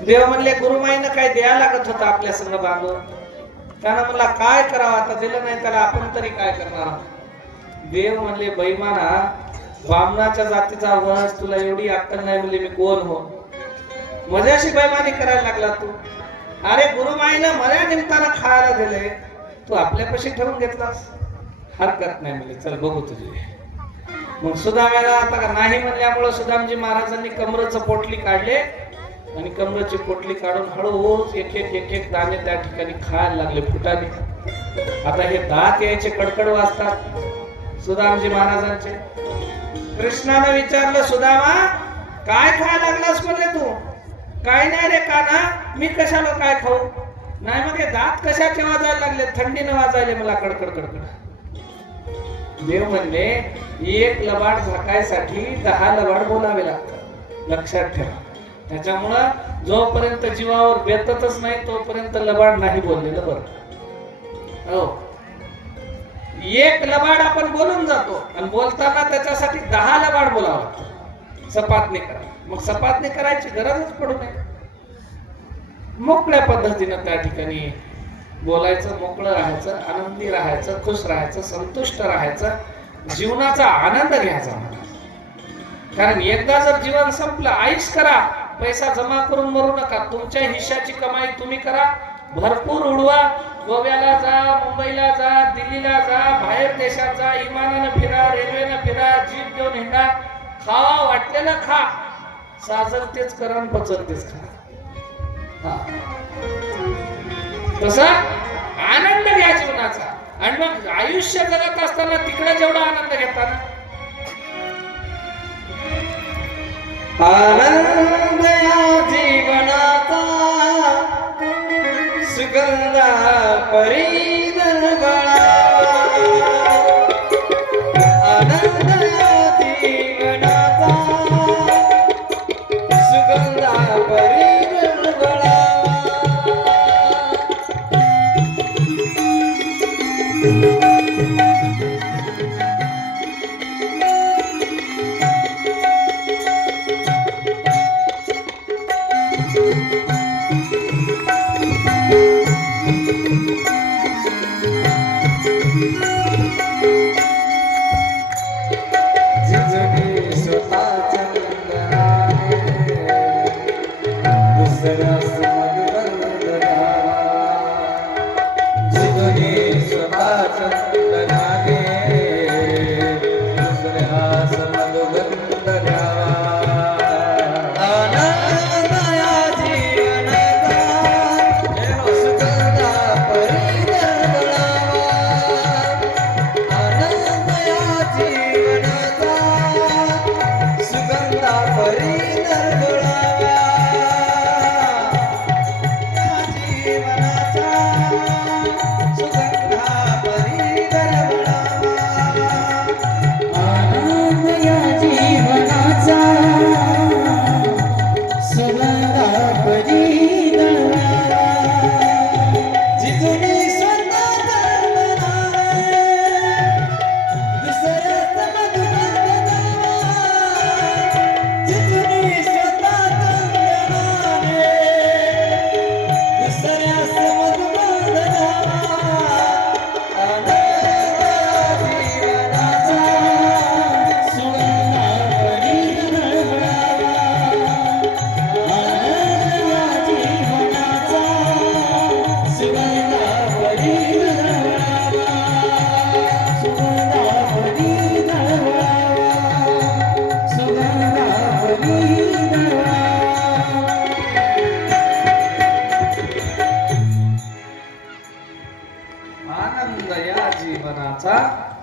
देव म्हणले गुरुमाईनं काय द्यायला लागत होता आपल्या संग बांधून, त्यानं म्हणला काय करावं, आता दिलं नाही त्याला आपण तरी काय करणार. देव म्हणले बैमाना, बामणाच्या जातीचा वंश, तुला एवढी अक्कल नाही म्हणले मी कोण हो, माझ्याशी बैमानी करायला लागला तू. अरे गुरुमाईनं मला निमताना खायला दिले, तू आपल्यापाशी ठरवून घेतलास, हरकत नाही म्हणले, चल बघू तुझे. मग सुदाम्याला आता नाही म्हणल्यामुळे सुदामजी महाराजांनी कमरचं पोटली काढले आणि कमरची पोटली काढून हळूच एक एक दाणे त्या ठिकाणी खायला लागले फुटाने. आता हे दात यायचे कडकड वाजतात सुदामजी महाराजांचे. कृष्णाने विचारलं, सुदामा काय खायला लागलास म्हणले तू. काय नाही रे काना, मी कशाला काय खाऊ. नाही मग हे दात कशाचे वाजायला लागले, थंडीने वाजायले मला कडकड कडकड. देव म्हणले एक लबाड झाकायसाठी 10 लबाड बोलावे लागतात, लक्षात ठेवा. त्याच्यामुळं जोपर्यंत जीवावर बेततच नाही तोपर्यंत लबाड नाही बोललेलं बरं. हो, एक लबाड आपण बोलून जातो आणि बोलताना त्याच्यासाठी 10 लबाड बोलावं लागतं, सपाटणी करा. मग सपाटणी करायची गरजच पडू नये, मोकळ्या पद्धतीनं त्या ठिकाणी बोलायचं, मोकळं राहायचं, आनंदी राहायचं, खुश राहायचं, संतुष्ट राहायचं, जीवनाचा आनंद घ्यायचा. कारण एकदा जर जीवन संपलं, आयुष करा, पैसा जमा करून मरू नका. तुमच्या हिश्श्याची कमाई तुम्ही करा, भरपूर उडवा. गोव्याला जा, मुंबईला जा, दिल्लीला जा, बाहेर देशात जा, विमानानं फिरा, रेल्वेनं फिरा, जीप घेऊन हिंडा, खावा वाटलेलं खा, साजर तेच करा आणि पचन तेच खा. तसा आनंद घ्या जीवनाचा. आणि मग आयुष्य जगत असताना तिकडे जेवढा आनंद घेताना, आनंद या जीवनाचा सुगंधा परिदर गळा, आनंद या जीवनाचा सुगंधा परिदर गळा.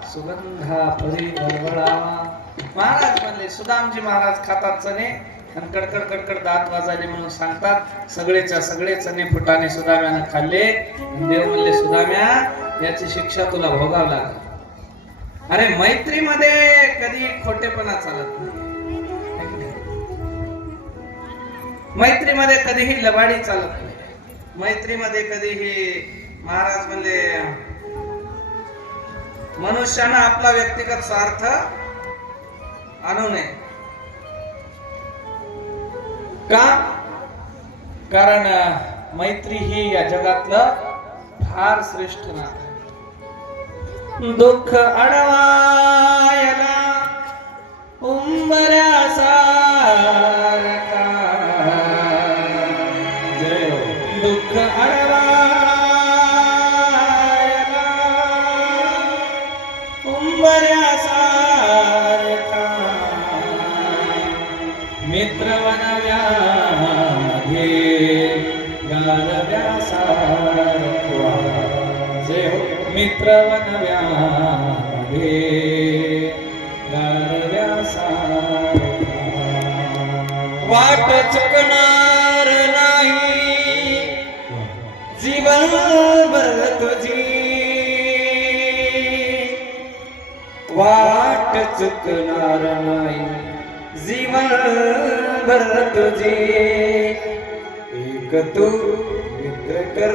सुगंधा परी बळबळावा. महाराज म्हणले, सुदामजी महाराज खातात चणे आणि कडकड कडकड दात वाजायले म्हणून सांगतात. सगळेच्या सगळे चणे फुटाने सुदाम्यानं खाल्ले. देव म्हणले, सुदाम्या याची शिक्षा तुला भोगावं लागेल. अरे मैत्रीमध्ये कधी खोटेपणा चालत नाही. मैत्रीमध्ये कधीही लबाडी चालत नाही. मैत्रीमध्ये कधीही महाराज म्हणले मनुष्यानं आपला व्यक्तिगत स्वार्थ आणू नये. का? कारण मैत्री ही या जगातलं फार श्रेष्ठ नातं आहे. दुःख अडवायला उंबऱ्यासारखा जय हो. दुःख अडवायला उंबऱ्यासारखा मित्र वनव्याध्ये गारव्यासारखा जय हो. मित्र वनव्याध्ये वाट चुकणार नाही जीवनभर तुझी. वाट चुकणार नाही जीवनभर तुझी. एक तू मित्र कर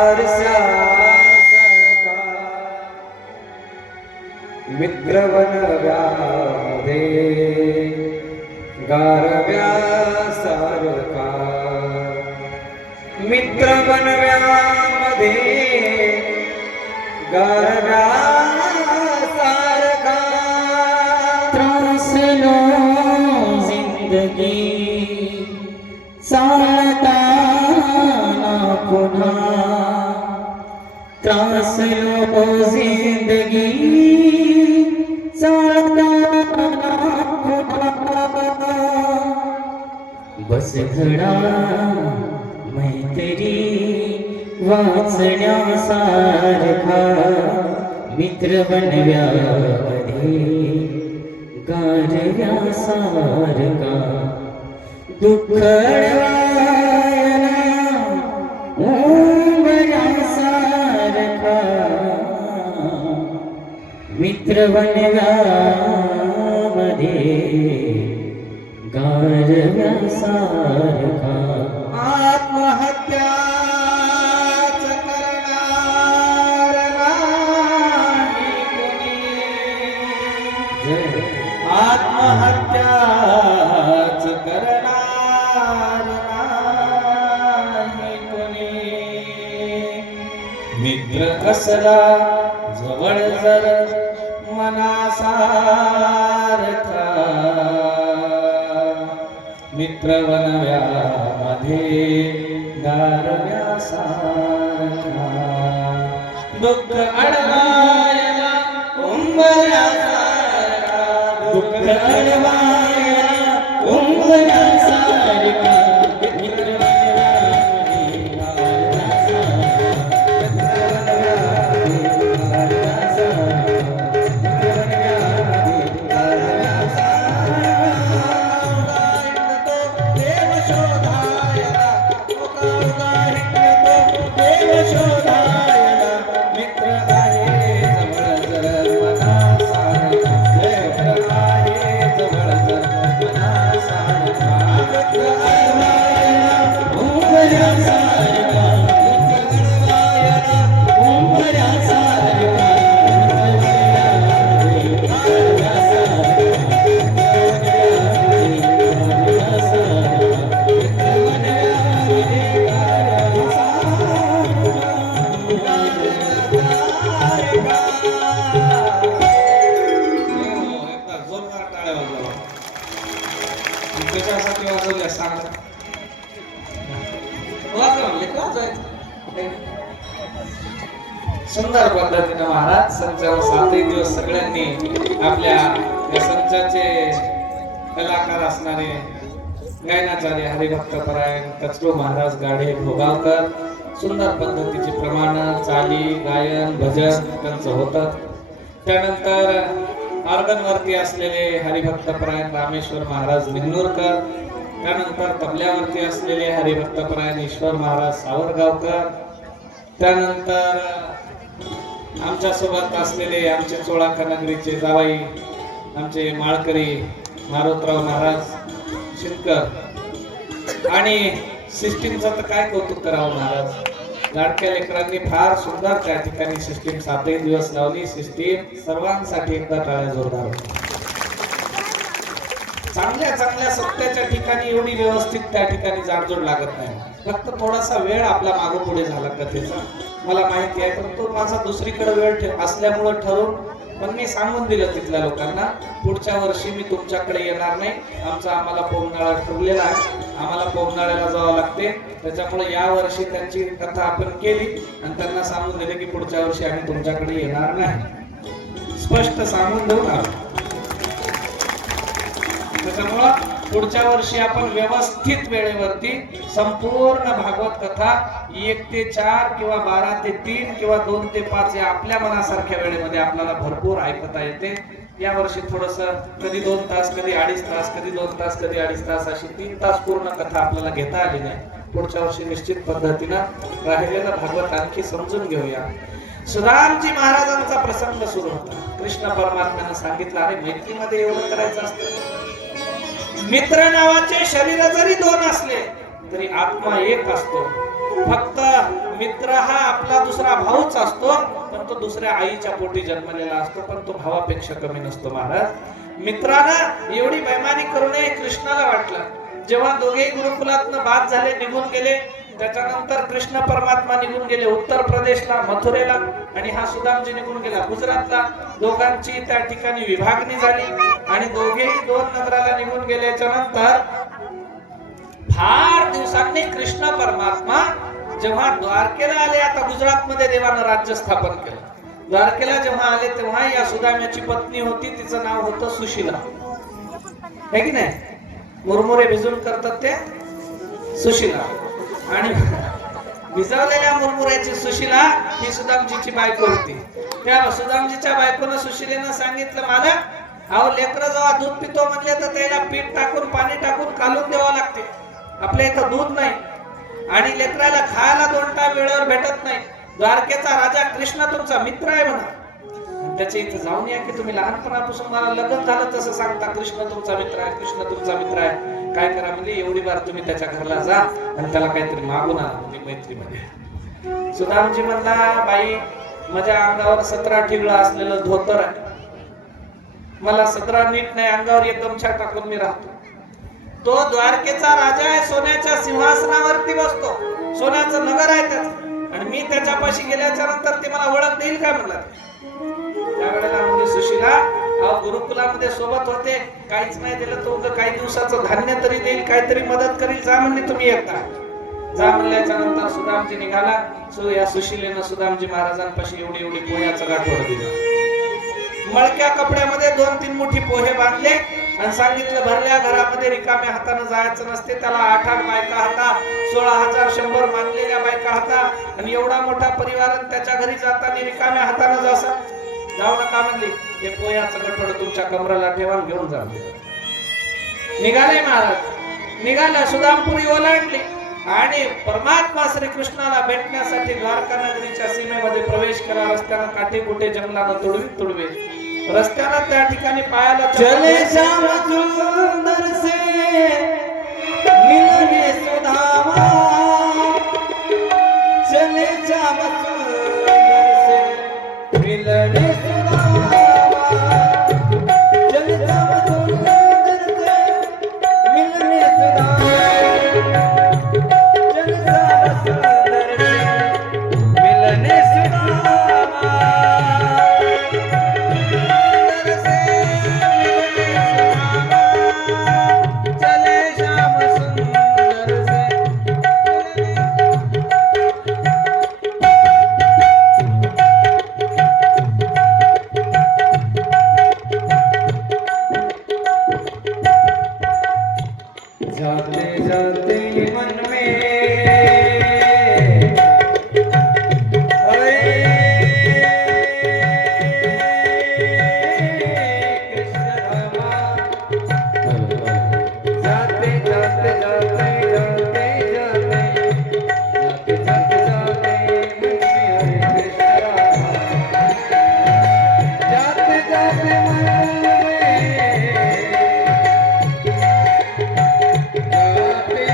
आरशासारखा मित्र वनव्याध्ये गारव्यासारखा. मित्र वनव्यामध्ये गारव्यासारखा. त्रास नो जिंदगी चालताना पुन्हा. त्रास नो जिंदगी चालताना पुन्हा. बस घडा मैत्री वाचण्यासारखा मित्र बनव्यामध्ये गारव्यासारखा. दुःख अडवायला उंबऱ्यासारखा मित्र बनव्यामध्ये गारव्यासारखा. आत्महत्याच करणार नाही कोणी. आत्महत्याच करणार नाही कोणी. मित्र असला जवळ जर मनासारखा मित्र वनव्यामध्ये गारव्यासारखा. दुःख अडवायला उंबऱ्यासारखा. दुःख अडवायला उंबऱ्यासारखा मित्र वनव्यामध्ये सुंदर पद्धतीने महाराज संचावर 7 दिवस सगळ्यांनी आपल्या या संचाचे कलाकार असणारे गायनाचार्य हरिभक्तपरायण कचरू महाराज गाडे भोगावकर सुंदर पद्धतीचे प्रमाण चाली गायन भजन त्यांचं होतं. त्यानंतर ऑर्गन वरती असलेले हरिभक्तपरायण रामेश्वर महाराज निगनूरकर, त्यानंतर तबल्यावरती असलेले हरिभक्तपरायण ईश्वर महाराज सावरगावकर, त्यानंतर आमच्या सोबत असलेले आमचे चोळाखनगरीचे जावाई आमचे माळकरी मारुतराव महाराज शिंदकर, आणि सिस्टीमचं तर काय कौतुक करावं महाराज. लाडक्या लेकरांनी फार सुंदर त्या ठिकाणी सिस्टीम 7 दिवस लावली. सिस्टीम सर्वांसाठी एकदा टाळ्या जोरदार होत्या. चांगल्या चांगल्या सत्याच्या ठिकाणी एवढी व्यवस्थित त्या ठिकाणी जाडजोड लागत नाही. फक्त थोडासा वेळ आपला मागो पुढे झाला कथेचा मला माहिती आहे, पण तो माझा दुसरीकडे वेळ असल्यामुळं ठरवून पण मी सांगून दिलं तिथल्या लोकांना, पुढच्या वर्षी मी तुमच्याकडे येणार नाही. आम्हाला पोमनाळा ठरलेला आहे, आम्हाला पोमनाळ्याला जावं लागते. त्याच्यामुळे या वर्षी त्यांची कथा आपण केली आणि त्यांना सांगून दिले की पुढच्या वर्षी आम्ही तुमच्याकडे येणार नाही. स्पष्ट सांगून देऊन आलो. त्याच्यामुळं पुढच्या वर्षी आपण व्यवस्थित वेळेवरती संपूर्ण भागवत कथा 1 ते 4 किंवा 12 ते 3 किंवा 2 ते 5 या आपल्या मनासारख्या वेळेमध्ये आपल्याला भरपूर ऐकता येते. या वर्षी थोडस कधी 2 तास, कधी 2.5 तास, कधी 2 तास, कधी 2.5 तास अशी 3 तास पूर्ण कथा आपल्याला घेता आली नाही. पुढच्या वर्षी निश्चित पद्धतीनं राहिलेलं भागवत आणखी समजून घेऊया. सुदामजी महाराजांचा प्रसंग सुरू होता. कृष्ण परमात्म्यानं सांगितलं, अरे मैत्रीमध्ये एवढं करायचं असतं. मित्र नावाचे शरीर जरी 2 असले तरी आत्मा एक असतो. फक्त मित्र हा आपला दुसरा भाऊच असतो, पण तो दुसऱ्या आईच्या पोटी जन्मलेला असतो, पण तो भावापेक्षा कमी नसतो. महाराज मित्रानं एवढी बेईमानी करू नये कृष्णाला वाटलं. जेव्हा दोघेही गुरुकुलातनं बाद झाले, निघून गेले, त्याच्यानंतर कृष्ण परमात्मा निघून गेले उत्तर प्रदेशला, मथुरेला, आणि हा सुदामजी निघून गेला गुजरातला. दोघांची त्या ठिकाणी विभागणी झाली आणि दोघेही 2 नगराला निघून गेल्याच्या नंतर फार दिवसांनी कृष्ण परमात्मा जेव्हा द्वारकेला आले, आता गुजरातमध्ये देवानं राज्य स्थापन केलं. द्वारकेला जेव्हा आले तेव्हा या सुदाम्याची पत्नी होती, तिचं नाव होतं सुशीला. है की नाही? मुरमुरे भिजून करतात ते सुशीला. आणि भिजवलेल्या मुरमुऱ्याची सुशीला ही सुदामजीची बायको होती. त्या सुदामजीच्या बायकोनं सुशीलेनं सांगितलं, मला अहो लेकरं जेव्हा दूध पितो म्हणले तर त्याला पीठ टाकून पाणी टाकून कालून द्यावं लागते. आपल्या इथं दूध नाही आणि लेकराला खायला 2 टाइम वेळेवर भेटत नाही. द्वारकेचा राजा कृष्ण तुमचा मित्र आहे म्हणा, त्याच्या इथं जाऊन या की तुम्ही लहानपणापासून मला लग्न झालं तसं सांगता कृष्ण तुमचा मित्र आहे, कृष्ण तुमचा मित्र आहे. काय करा म्हणजे एवढी बार तुम्ही त्याच्या घरला जा आणि त्याला काहीतरी मागून आणा म्हणजे मैत्रीमध्ये. सुदामजी म्हणला, बाई माझ्या अंगावर 17 ठिगळं असलेलं धोतर आहे, मला 17 नीट नाही, अंगावर एक गमछा टाकून मी राहतो. तो द्वारकेचा राजा आहे, सोन्याच्या सिंहासनावरती बसतो, सोन्याचं नगर आहे त्याचं, आणि मी त्याच्यापाशी गेल्याच्या नंतर ते मला ओळख देईल काय म्हणला. त्यावेळेला म्हणजे सुशीला गुरुकुलामध्ये सोबत होते, काहीच नाही दिलं तो काही दिवसाचं धान्य तरी देईल, काहीतरी मदत करील, जा म्हणली तुम्ही येता. जा म्हणल्याच्या नंतर सुदामजी निघाला. या सुशीलेनं सुदामजी महाराजांपाशी एवढी एवढी पोह्याचं गाठोडं दिलं. मळक्या कपड्यामध्ये 2-3 मुठी पोहे बांधले आणि सांगितलं, भरल्या घरामध्ये रिकाम्या हाताने जायचं नसते. त्याला 8-8 बायका होता, 16,100 मानलेल्या बायका होता, आणि एवढा मोठा परिवार त्याच्या घरी जाताना रिकाम्या हाताने जाऊ नका म्हणली. हे पोह्याचं गठोडं तुमच्या कमराला ठेवा, घेऊन जा. निघाले महाराज. निघाला, सुदामपुरी ओलांडली आणि परमात्मा श्रीकृष्णाला भेटण्यासाठी द्वारका नगरीच्या सीमेमध्ये प्रवेश केला. रस्त्यानं काठी कुठे जंगलानं तुडवे रस्त्यानं त्या ठिकाणी पायाला चले श्याम सुंदर से मिलने सुदामा, चले श्याम सुंदर से मिलने सुदामा, चले श्याम सुंदर से मिलने सुदामा, चले श्याम सुंदर से मिलने सुदामा. जाते जाते मन में कृष्ण रामा, जाते जाते जाते जाते जाते जाते जाते जाते मन में हरे कृष्ण रामा, जाते जाते मन में जाते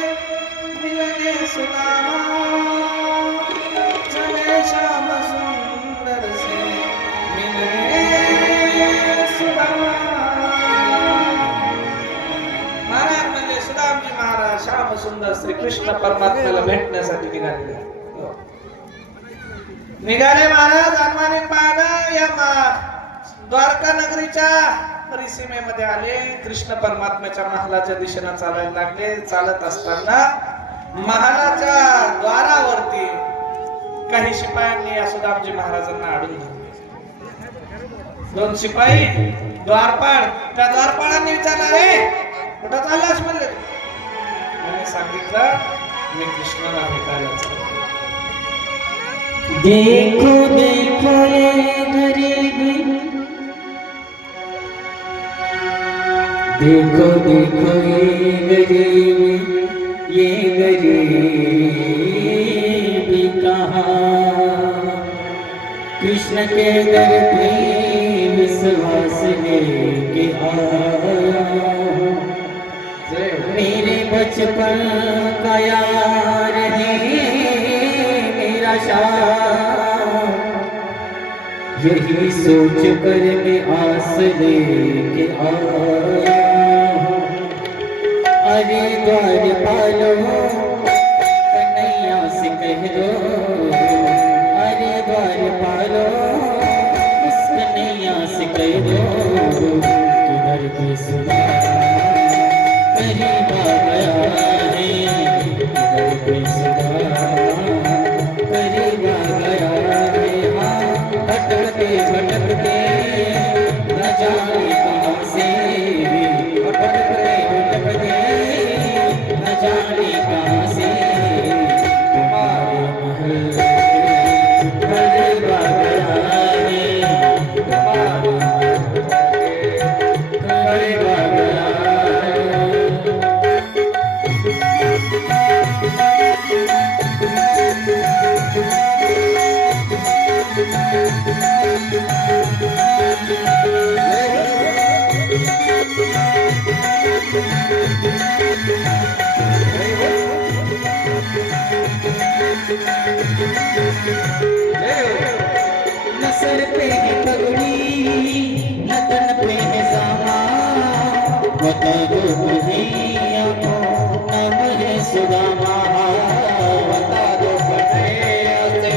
मिलने सुदामा चले श्याम सुंदर से मिलने सुदामा. महाराज म्हणजे सुदामजी महाराज श्याम सुंदर श्री कृष्ण परमात्म्याला भेटण्यासाठी निघालेले आहेत. निघाले महाराज अनुमानित पाहणं या द्वारका नगरीच्या परिसीमेमध्ये आले. कृष्ण परमात्म्याच्या महालाच्या दिशेनं चालायला लागले. चालत असताना महालाच्या द्वारावरती काही शिपायांनी या सुदामजी महाराजांना अडून धरले. दोन शिपाई द्वारपाळ, त्या द्वारपाळांनी विचारलं, रे कुठं चाललास म्हणले. त्यांनी सांगितलं, मी कृष्णाला भेटायला चाललो. देखो देखो ये गरीबी, देखो देखो ये गरीबी, ये गरीबी कहाँ. कृष्ण के दर पे विश्वास लेके आया. मेरे बचपन का यार है मेरा शाम. यही सोच कर मैं आस लेके आया. अरे द्वारपालो कन्हैया से कह दो, अरे द्वारपालो इस कन्हैया से कह दो किधर पे सुना करीब आ गया है, किधर पे सुना करीब आ गया है. हाँ भटकते भटकते न जाने कहाँ से, भटकते भटकते न जाने कहाँ से तुम्हारे महल करीब आ गया है, तुम्हारे महल करीब आ गया है. न सर पे है पगड़ी, न तन पे है सामा. बता दो कन्हैया को नाम है सुदामा. बता दो कन्हैया से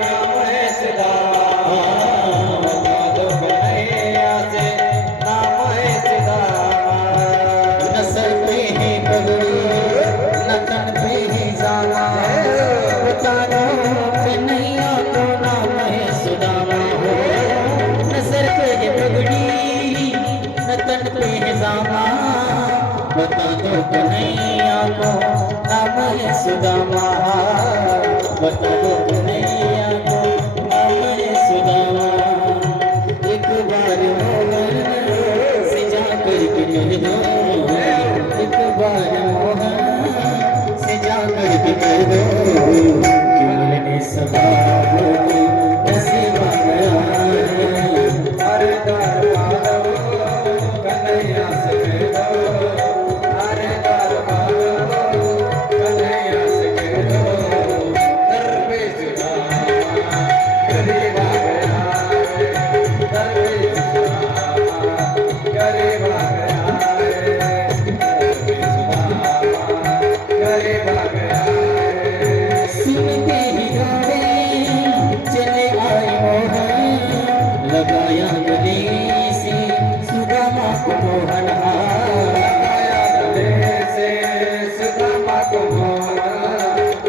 नाम है सुदामा. बता दो कन्हैया से नाम है सुदामा. न सर पे है पगड़ी, न तन पे है सामा. बता दो कन्हैया को नाम है सुदामा. न सर पे है पगड़ी, न तन पे है सामा. बता दो कन्हैया को नाम है सुदामा. बता दो कन्हैया को नाम है सुदामा. एक बार मोहन से जाकर के कह दो, एक बार मोहन से जाकर के कह दो कि मिलने सदा होगी नसीब आ गया है. अरे द्वारपालो कन्हैया से कह दो, अरे द्वारपालो कन्हैया से कह दो दर पे सुदामा करीब आ गया है. दर पे सुदामा करीब आ गया है. दर पे सुदामा करीब आ गया है. सुनते ही दौड़े चले आए मोहन, लगाया गले से सुदामा को मोहन. लगाया गले से सुदामा को मोहन,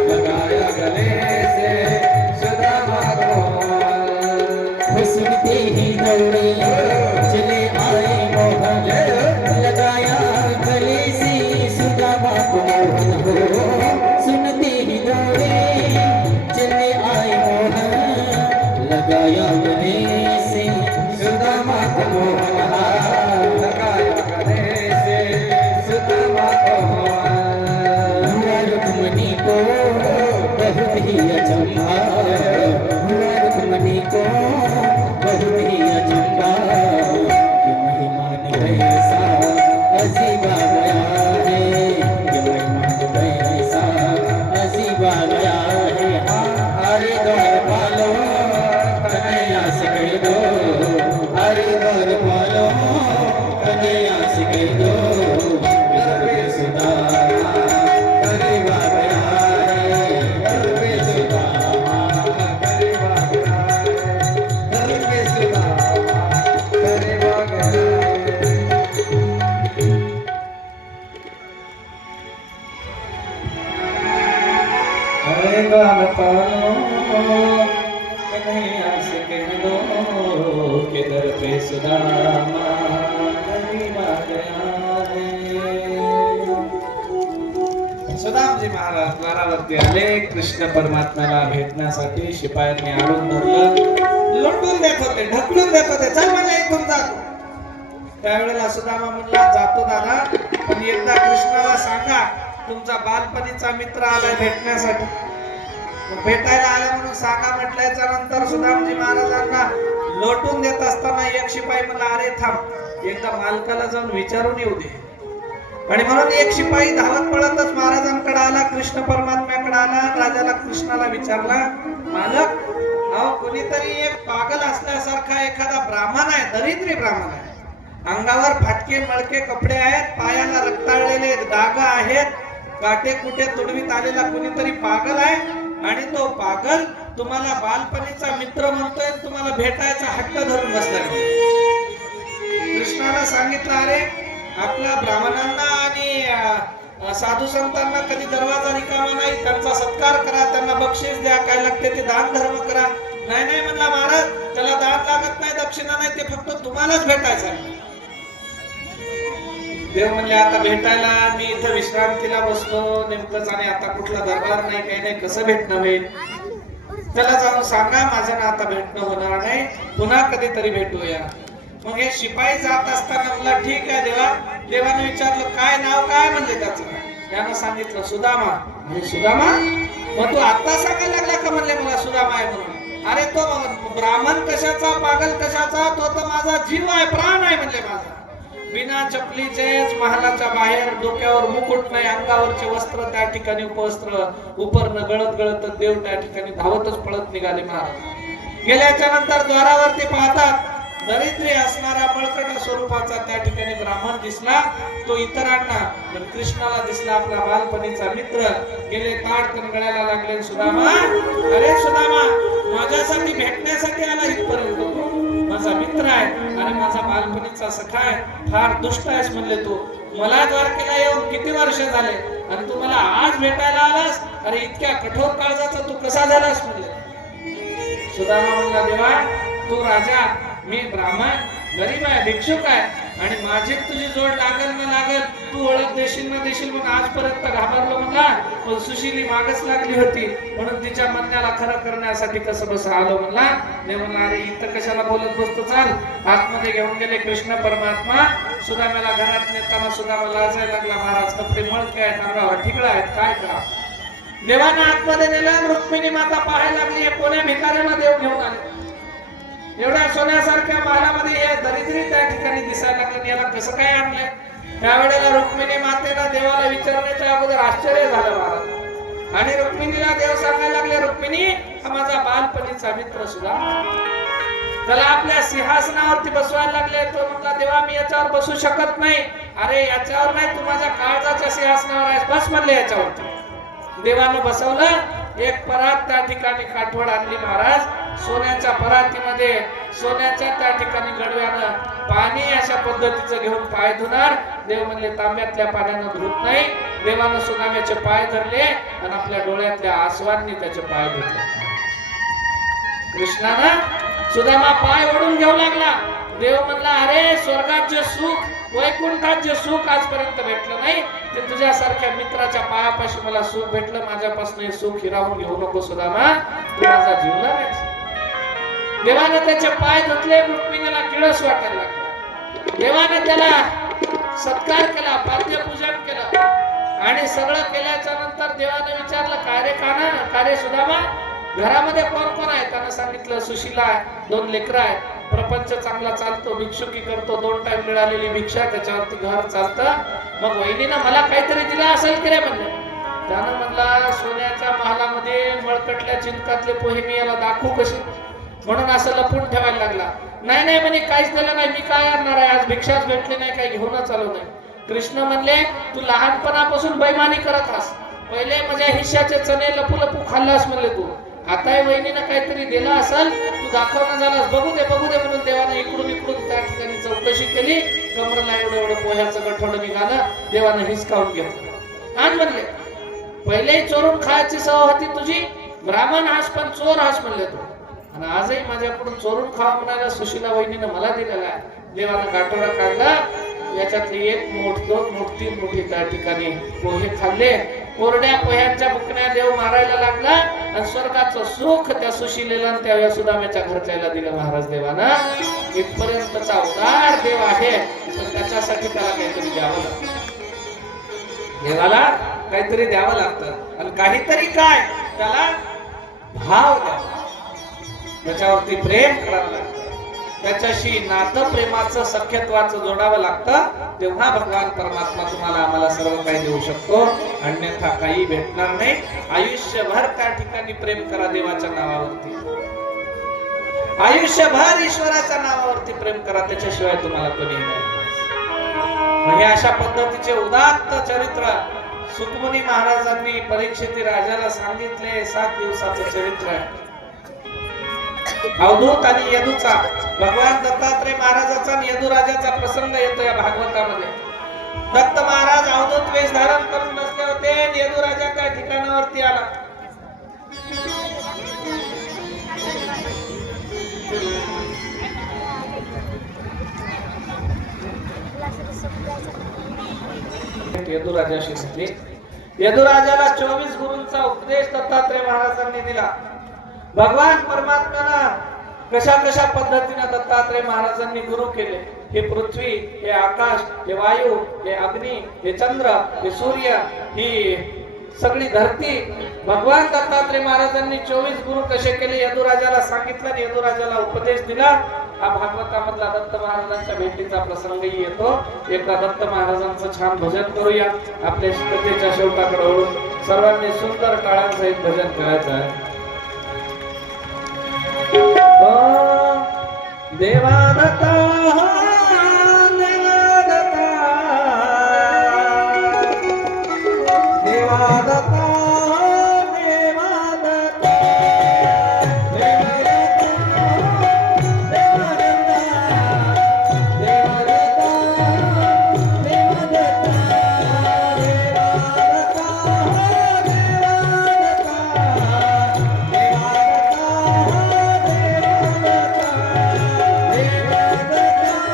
लगाया गले से सुदामा को मोहन. सुनते ही दौड़े चले आए मोहन, लगाया गले से सुदामा को मोहन. सुनते ही दौड़े चले आए मोहन, लगाया गले से सुदामा को मोहन. लगाया गले से सुदामा को मोहन. हुआ रुक्मणी को बहुत ही अचंभा, हुआ रुक्मणी को बहुत ही अचंभा. कि महिमा ने ऐसा अजीब आ गया है, कि महिमा ने अरे द्वारपालो कन्हैया से कह दो कि दर पे सुदामा गरीब आ गया है। सुदामजी महाराज द्वारावरती आले. कृष्ण परमात्म्याला भेटण्यासाठी शिपायांनी आणून धरलं, लोटून देत होते, ढकलून देत होते. चल म्हणजे इथून जातो. त्यावेळेला सुदामा म्हणला, जातो दादा, पण एकदा कृष्णाला सांगा तुमचा बालपणीचा मित्र आलाय भेटण्यासाठी. भेटायला आला म्हणून सांगा म्हटल्याच्या नंतर सुदामजी महाराजांना लोटून देत असताना एक शिपाई म्हणला, अरे थांब, एकदा मालकाला जाऊन विचारून येऊ दे. आणि म्हणून एक शिपाई धावत पळतच महाराजांकडे आला, कृष्ण परमात्म्याकडे आला. राजाला कृष्णाला विचारला, मालक, अहो कोणीतरी एक पागल असल्यासारखा एखादा ब्राह्मण आहे, दरिद्री ब्राह्मण आहे, अंगावर फाटके मळके कपडे आहेत, पायाला रक्ताळलेले डाग आहेत, काटे कुठे तुडवीत आलेला कोणीतरी पागल आहे, आणि तो पागल तुम्हाला बालपणीचा मित्र म्हणतोय, तुम्हाला भेटायचा हट्ट धरून बसला. कृष्णाला सांगितलं, अरे आपल्या ब्राह्मणांना आणि साधू संतांना कधी दरवाजा रिकामा नाही, त्यांचा सत्कार करा, त्यांना बक्षीस द्या, काय लागते ते दान धर्म करा. नाही नाही म्हणला महाराज, त्याला दान लागत नाही, दक्षिणा नाही, ते फक्त तुम्हालाच भेटायचं आहे. देव म्हणले, आता भेटायला मी इथं विश्रांतीला बसलो नेमकंच, आणि आता कुठला दरबार नाही, काही नाही, कसं भेटणं होईल. त्याला जाऊन सांगा माझं ना आता भेटणं होणार नाही, पुन्हा कधीतरी भेटूया. मग हे शिपाई जात असताना म्हणला, ठीक आहे देवा. देवाने विचारलं, काय नाव काय म्हणले त्याचं. त्यानं सांगितलं, सुदामा. अरे सुदामा, मग तू आता सांगायला लागला का म्हणले मला सुदामा आहे म्हणून. अरे तो ब्राह्मण कशाचा, पागल कशाचा, तो तर माझा जीव आहे, प्राण आहे म्हणले माझा. बिना चपलीचेच महालाच्या बाहेर, डोक्यावर मुकुट नाही, अंगावरचे वस्त्र त्या ठिकाणी उपवस्त्र, उपरनं गळत गळत देव त्या ठिकाणी धावतच पळत निघाले महाराज. गेल्याच्या नंतर द्वारावरती पाहतात, दरिद्री असणारा बळकट स्वरूपाचा त्या ठिकाणी ब्राह्मण दिसला. तो इतरांना, पण कृष्णाला दिसला आपला बालपणीचा मित्र. गेले ताड कणगळायला लागले, सुदामा, अरे सुदामा, माझ्यासाठी भेटण्यासाठी आला इथपर्यंत, माझा मित्र आहे आणि माझा बालपणीचा सखा आहे, फार दुष्ट आहेस म्हणले तू. मला द्वारकेला येऊन किती वर्ष झाले आणि तू मला आज भेटायला आलास. अरे इतक्या कठोर काळजाचा तू कसा झालास म्हणले. सुदामा म्हणला, देवा तू राजा, मी ब्राह्मण, गरीब आहे, भिक्षुक आहे, आणि माझी तुझी जोड लागल न लागल, तू ओळख देशील ना देशील म्हणून आजपर्यंत घाबरलो म्हणला. पण सुशीली मागच लागली होती म्हणून तिच्या म्हणण्याला खरं करण्यासाठी कसं बसं आलो म्हणला. देव म्हणला, अरे इथं कशाला बोलत बसतो, चाल. आतमध्ये घेऊन गेले कृष्ण परमात्मा. सुदामाला घरात नेताना सुदामा लाजायला लागला, महाराज कपडे मळके आहेत, अंगावर ठिकळा आहेत, काय करा. देवानं आतमध्ये नेलं. रुक्मिणी माता पाहायला लागली, कोण्या भिकाऱ्याला देव घेऊन आले. एवढ्या सोन्यासारख्या महालामध्ये हे दरिद्री त्या ठिकाणी दिसायला लागले, याला कसं काय आणलंय. त्यावेळेला रुक्मिणी मातेला देवाला विचारण्याच्या अगोदर आश्चर्य झालं महाराज. आणि रुक्मिणीला देव सांगायला लागले, रुक्मिणी हा माझा बालपणीचा मित्र सुदामा. त्याला आपल्या सिंहासनावरती बसवायला लागले. तो म्हटला, देवा मी याच्यावर बसू शकत नाही. अरे याच्यावर नाही, तू माझ्या काळजाच्या सिंहासनावर आहेस, बस म्हणले याच्यावरती. देवानं बसवलं. एक परात त्या ठिकाणी काठवड आणली महाराज. सोन्याच्या परातीमध्ये सोन्याच्या त्या ठिकाणी गडव्यानं पाणी अशा पद्धतीचं घेऊन पाय धुणार. देव म्हणले, तांब्यातल्या पाण्यानं धुत नाही. देवानं सुदाम्याचे पाय धरले आणि आपल्या डोळ्यातल्या आसवांनी त्याचे पाय धुतले. कृष्णानं सुदामा पाय ओढून घेऊ लागला. देव म्हणला, अरे स्वर्गात जे सुख, वैकुंठात जे सुख आजपर्यंत भेटलं नाही, ते तुझ्यासारख्या मित्राच्या पायापाशी मला सुख भेटलं. माझ्यापासून हे सुख हिरावून घेऊ नको सुदामा, तू माझा जीवला नाही. देवाने त्याचे पाय धुतले. रुक्मिणीला किळस वाटायला लागला. देवाने त्याला सत्कार केला, पाद्यपूजन केलं, आणि सगळं केल्याच्या नंतर देवाने विचारलं, काय रे काना, काय रे सुदामा, घरामध्ये कोण कोण आहे. त्यानं सांगितलं, सुशीला आहे, 2 लेकरं आहेत, प्रपंच चांगला चालतो, भिक्षुकी करतो, 2 टाइम मिळालेली भिक्षा, त्याच्यावरती घर चालतं. मग वहिनीनं मला काहीतरी दिलं असेल की रे म्हणलं. त्यानं म्हणला, सोन्याच्या महालामध्ये मळकटल्या चिंकातले पोहे मी याला दाखवू कशी, म्हणून असं लपून ठेवायला लागला. नाही नाही म्हणे, काहीच दिलं नाही, मी काय आणणार आहे, आज भिक्षाच भेटली नाही, काही घेऊनच आलो नाही. कृष्ण म्हणले, तू लहानपणापासून बैमानी करत आस, पहिले माझ्या हिश्श्याचे चणे लपू लपू खाल्लास म्हणले तू, आता वहिनीनं काहीतरी दिलं असेल, तू दाखवणं झालास, बघू दे म्हणून देवानं इकडून इकडून त्या ठिकाणी चौकशी केली. कमरला एवढं पोह्याचं गठोडं निघालं. देवानं हिसकावून घेतलं. आज म्हणले, पहिलेही चोरून खायची सवय होती तुझी, ब्राह्मण हास पण चोर हास म्हणले तू. आणि आजही माझ्याकडून चोरून खावा म्हणायला सुशीला वहिनीनं मला दिलेला आहे. देवानं गाठोडा काढला, याच्यातली एक मूठ, दोन मूठ, तीन मुठी त्या ठिकाणी पोहे खाल्ले. कोरड्या पोह्यांच्या बुकण्या देव मारायला लागला आणि स्वर्गाचं सुख त्या सुशीलेला आणि त्या यशोदामेच्या घरच्याला दिलं महाराज देवानं. इथपर्यंतचा उदार देव आहे, पण त्याच्यासाठी त्याला काहीतरी द्यावं लागतं. देवाला काहीतरी द्यावं लागतं. आणि काहीतरी काय, त्याला भाव द्यावा, त्याच्यावरती प्रेम करावं लागतं, त्याच्याशी नातं प्रेमाचं सख्यत्वाचं जोडावं लागतं. तेव्हा भगवान परमात्मा तुम्हाला आम्हाला सर्व काही देऊ शकतो, अन्यथा काही भेटणार नाही. आयुष्यभर त्या ठिकाणी प्रेम करा देवाच्या नावावरती, आयुष्यभर ईश्वराच्या नावावरती प्रेम करा, त्याच्याशिवाय तुम्हाला कोणी नाही. हे अशा पद्धतीचे उदात्त चरित्र सुखमुनी महाराजांनी परीक्षित राजाला सांगितले. 7 दिवसाचं चरित्र आहे. अवधूत आणि यदूचा, भगवान दत्तात्रय महाराजाचा आणि यदू राजाचा प्रसंग येतो या भागवतामध्ये. दत्त महाराज अवधूत वेश धारण करून बसले होते आणि यदू राजा त्या ठिकाणावरती आला. यदू राजाशी भेटले. यदू राजाला 24 गुरूंचा उपदेश दत्तात्रय महाराजांनी दिला. भगवान परमात्म्याला कशा कशा पद्धतीने दत्तात्रय महाराजांनी गुरु केले. हे पृथ्वी, हे आकाश, हे वायू, हे अग्नी, हे चंद्र, हे सूर्य, ही सगळी धरती, भगवान दत्तात्रय महाराजांनी 24 गुरु कसे केले यदू राजाला सांगितलं आणि यदू राजाला उपदेश दिला. हा भागवतामधला दत्त महाराजांच्या भेटीचा प्रसंगही येतो. एकदा दत्त महाराजांचं छान भजन करूया. आपल्या कथेच्या शेवटाकडे वळून सर्वांनी सुंदर टाळांसहित भजन करायचं आहे. देवा दत्ता, देवा दत्ता, देवा दत्ता, देवा दत्ता, देवा दत्ता, देवा दत्ता, देवा दत्ता, देवा दत्ता, देवा दत्ता,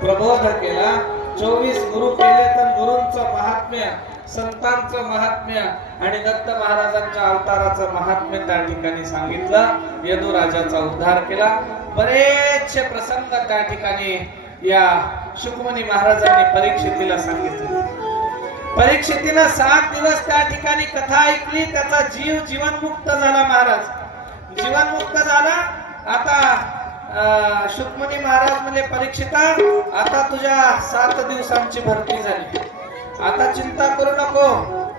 प्रबोध केला, 24 गुरु केले, तर गुरूंचं महात्म्य, संतांचं महात्म्य आणि दत्त महाराजांच्या अवताराचं महात्म्य त्या ठिकाणी सांगितलं. यदुराजाचा उद्धार केला. बरेचसे प्रसंग त्या ठिकाणी या शुकमुनी महाराजांनी परीक्षितीला सांगितले. परीक्षितीला 7 दिवस त्या ठिकाणी कथा ऐकली. त्याचा जीव जीवनमुक्त झाला. महाराज जीवनमुक्त झाला. आता शुकमुनी महाराज म्हणले, परीक्षिता आता तुझ्या 7 दिवसांची भरती झाली. आता चिंता करू नको.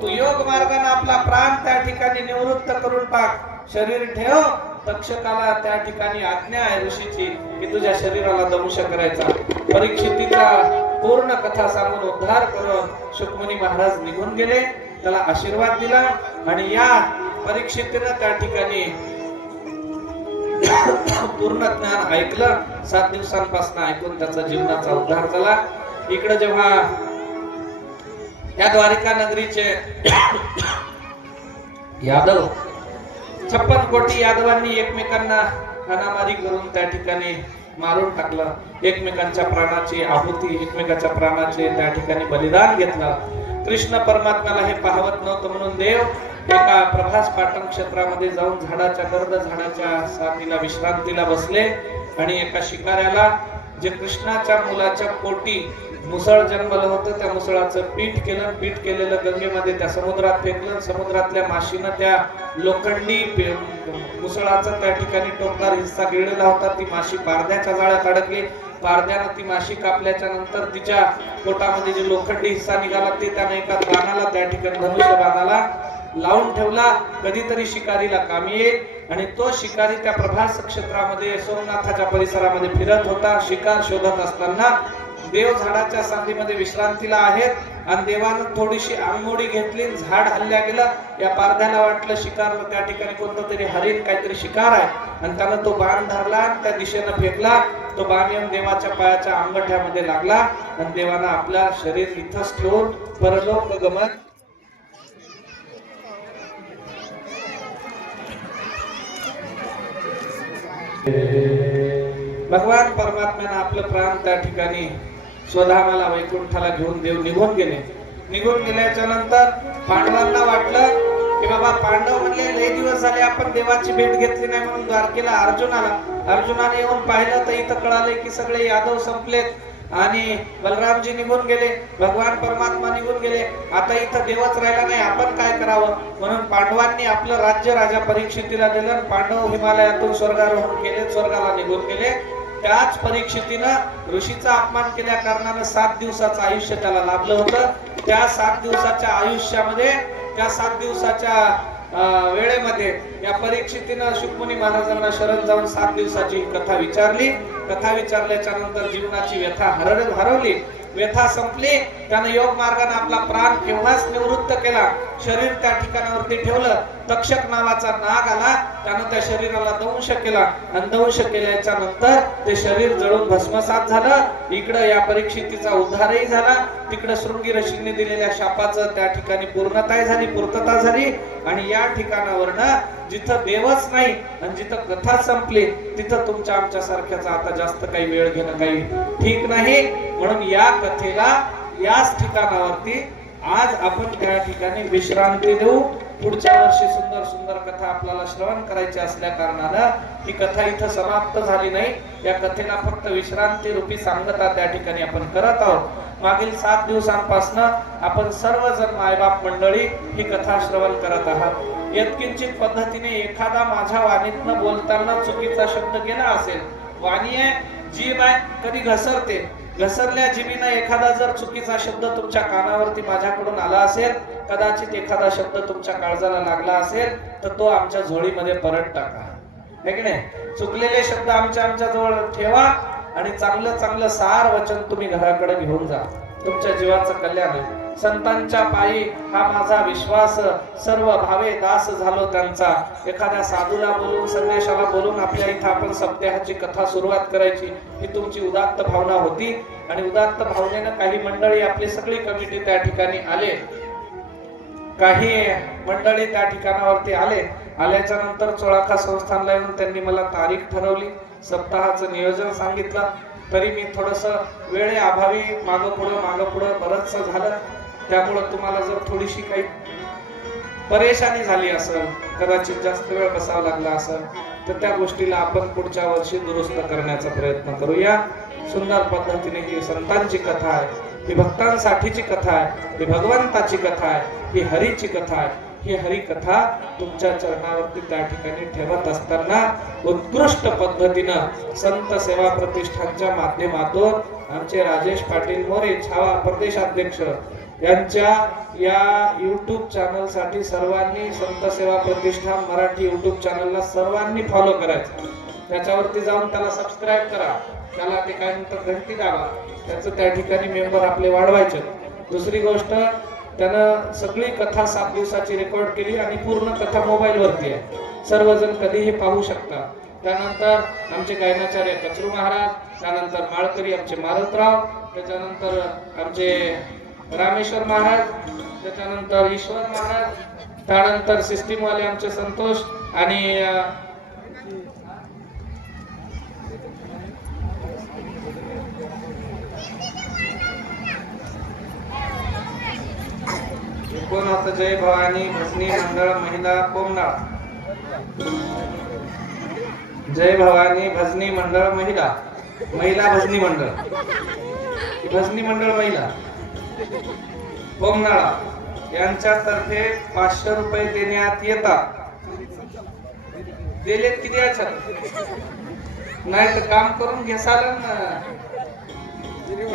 तू योग मार्गाने आपला प्राण त्या ठिकाणी निवृत्त करून टाक. शरीर ठेव. तक्षकाला त्या ठिकाणी आज्ञा आहे ऋषीची की तुझ्या शरीराला दंश करायचा. परीक्षितीचा पूर्ण कथा सांगून उद्धार करून शुकमुनी महाराज निघून गेले. त्याला आशीर्वाद दिला आणि या परीक्षितीनं त्या ठिकाणी पूर्ण ज्ञान ऐकलं. 7 दिवसांपासून ऐकून त्याचा जीवनाचा उद्धार झाला. इकडे जेव्हा या द्वारिका नगरीचे यादव 56 कोटी यादवांनी एकमेकांना हाणामारी करून त्या ठिकाणी मारून टाकलं. एकमेकांच्या प्राणाची आहुती, एकमेकांच्या प्राणाचे त्या ठिकाणी बलिदान घेतलं. कृष्ण परमात्म्याला हे पाहवत नव्हतं म्हणून देव एका प्रभास पाटण क्षेत्रामध्ये जाऊन झाडाच्या गर्द झाडाच्या साथीला विश्रांतीला बसले आणि एका शिकाऱ्याला जे कृष्णाच्या मुलाच्या पोटी मुसळ जन्मलं होतं त्या मुसळाचं पीठ केलं. पीठ केलेलं गंगेमध्ये त्या समुद्रात फेकलं. समुद्रातल्या माशीनं त्या लोखंडी मुसळाचा त्या ठिकाणी टोकदार हिस्सा गिळलेला होता. ती माशी पारद्याच्या जाळ्यात अडकली. पारद्यानं ती माशी कापल्याच्या नंतर तिच्या पोटामध्ये जे लोखंडी हिस्सा निघाला ते त्याने एका बाणाला त्या ठिकाणी धनुष्य बाणाला लावून ठेवला. कधीतरी शिकारीला कामी येईल. आणि तो शिकारी त्या प्रभास क्षेत्रामध्ये सोमनाथाच्या परिसरामध्ये फिरत होता. शिकार शोधत असताना देव झाडाच्या साथीमध्ये विश्रांतीला आहेत आणि देवानं थोडीशी आंगमोडी घेतली. झाड हल्ल्या गेलं. या पारध्याला वाटलं शिकारला त्या ठिकाणी कोणतं तरी हरिण काहीतरी शिकार आहे आणि त्यानं तो बाण धरला आणि त्या दिशेनं फेकला. तो बाण येऊन देवाच्या पायाच्या अंगठ्यामध्ये लागला आणि देवानं आपलं शरीर इथंच ठेवून परलोक गमन भगवान परमात्म्यानं आपलं प्राण त्या ठिकाणी स्वधामाला वैकुंठाला घेऊन देव निघून गेले. निघून गेल्याच्या नंतर पांडवांना वाटलं की बाबा पांडव म्हणले लय दिवस झाले आपण देवाची भेट घेतली नाही म्हणून द्वारकेला अर्जुन आला. अर्जुनाने येऊन पाहिलं तर इथं कळाले की सगळे यादव संपलेत आणि बलरामजी निघून गेले. भगवान परमात्मा निघून गेले. आता इथं देवच राहिला नाही. आपण काय करावं म्हणून पांडवांनी आपलं राज्य राजा परीक्षितीला दिलं. पांडव हिमालयातून स्वर्गारोहण केले. स्वर्गाला निघून गेले. त्याच परीक्षितीनं ऋषीचा अपमान केल्या कारणानं 7 दिवसाचं आयुष्य त्याला लाभलं होतं. त्या 7 दिवसाच्या आयुष्यामध्ये त्या 7 दिवसाच्या वेळेमध्ये या परीक्षितीनं शुकमुनी महाराजांना शरण जाऊन 7 दिवसाची कथा विचारली. कथा विचारल्याच्या नंतर जीवनाची व्यथा हरवली. व्यथा संपली. त्यानं योग मार्गाने आपला प्राण केव्हाच निवृत्त केला. शरीर त्या ठिकाणावरती ठेवलं. तक्षक नावाचा नाग आला. त्यानं त्या शरीराला दंश केला आणि दंश केल्याच्या नंतर ते शरीर जळून भस्मसात झालं. इकडं या परीक्षितीचा उद्धारही झाला. तिकडं शृंगी ऋषींनी दिलेल्या शापाचं त्या ठिकाणी पूर्तता झाली आणि या ठिकाणावरनं जिथं देवच नाही आणि जिथं कथा संपली तिथं तुमच्या आमच्या सारख्याचा आता जास्त काही वेळ घेणं काही ठीक नाही. म्हणून या कथेला याच ठिकाणावरती आज आपण त्या ठिकाणी विश्रांती देऊ. पुढच्या वर्षी सुंदर सुंदर कथा आपल्याला श्रवण करायची असल्या कारणानं ही कथा इथं समाप्त झाली नाही. या कथेला फक्त विश्रांती रूपी सांगता त्या ठिकाणी आपण करत आहोत. मागील 7 दिवसांपासून आपण सर्वजण मायबाप मंडळी ही कथा श्रवण करत आहात. यत्किंचित पद्धतीने एखादा माझ्या वाणीतनं बोलताना चुकीचा शब्द केला असेल. वाणी आहे, जीभ आहे, कधी घसरते. घसरल्या जीभीनं एखादा जर चुकीचा शब्द तुमच्या कानावरती माझ्याकडून आला असेल, कदाचित एखादा शब्द तुमच्या काळजाला लागला असेल तर तो आमच्या झोळीमध्ये परत टाका. है की नाही? चुकलेले शब्द आमच्या जवळ ठेवा आणि चांगलं सार वचन तुम्ही घराकडे घेऊन जा. तुमच्या जीवाचं कल्याण होईल. संतांच्या पायी हा माझा विश्वास, सर्व भावे दास झालो त्यांचा. एखाद्या साधूला बोलून संन्याशाला बोलून आपल्या इथं आपण सप्ताहाची कथा सुरुवात करायची ही तुमची उदात्त भावना होती आणि उदात्त भावनेनं काही मंडळी आपली सगळी कमिटी त्या ठिकाणी आले. काही मंडळी त्या ठिकाणावरती आल्याच्या नंतर चोळाखा संस्थानला येऊन त्यांनी मला तारीख ठरवली, सप्ताहाचं नियोजन सांगितलं. तरी मी थोडस वेळेअभावी मागं पुढं बरंचसं झालं, त्यामुळं तुम्हाला जर थोडीशी काही परेशानी झाली असेल, कदाचित जास्त वेळ बसावा लागला असेल, तर त्या गोष्टीला आपण पुढच्या वर्षी दुरुस्त करण्याचा प्रयत्न करूया. सुंदर पद्धतीने ही संतांची कथा आहे, ही भक्तांसाठीची कथा आहे, ही भगवंताची कथा आहे, ही हरीची कथा आहे. ही हरी कथा तुमच्या चरणावरती त्या ठिकाणी ठेवत असताना उत्कृष्ट पद्धतीनं संत सेवा प्रतिष्ठानच्या माध्यमातून आमचे राजेश पाटील मोरे छावा प्रदेशाध्यक्ष यांच्या या YouTube चॅनलसाठी सर्वांनी संत सेवा प्रतिष्ठान मराठी YouTube चॅनलला सर्वांनी फॉलो करायचं. त्याच्यावरती जाऊन त्याला सबस्क्राईब करा, त्याला ते काय म्हणतात घंटी दाबा, त्याचं त्या ठिकाणी मेंबर आपले वाढवायचे. दुसरी गोष्ट, त्यानं सगळी कथा 7 दिवसाची रेकॉर्ड केली आणि पूर्ण कथा मोबाईल वरती आहे, सर्वजण कधीही पाहू शकता. त्यानंतर आमचे गायनाचार्य कचरू महाराज, त्यानंतर माळकरी आमचे मारुतराव, त्याच्यानंतर आमचे रामेश्वर महाराज, त्याच्यानंतर ईश्वर महाराज, त्यानंतर सिस्टीमवाले आमचे संतोष आणि कोण होतं, जय भवानी भजनी मंडळ महिला कोमनाळ, जय भवानी भजनी मंडळ महिला भजनी मंडळ, भजनी मंडळ महिला कोमनाळा यांच्यातर्फे 500 रुपये देण्यात येतात. दिलेत किती द्यायचं नाही तर काम करून घेसाल ना.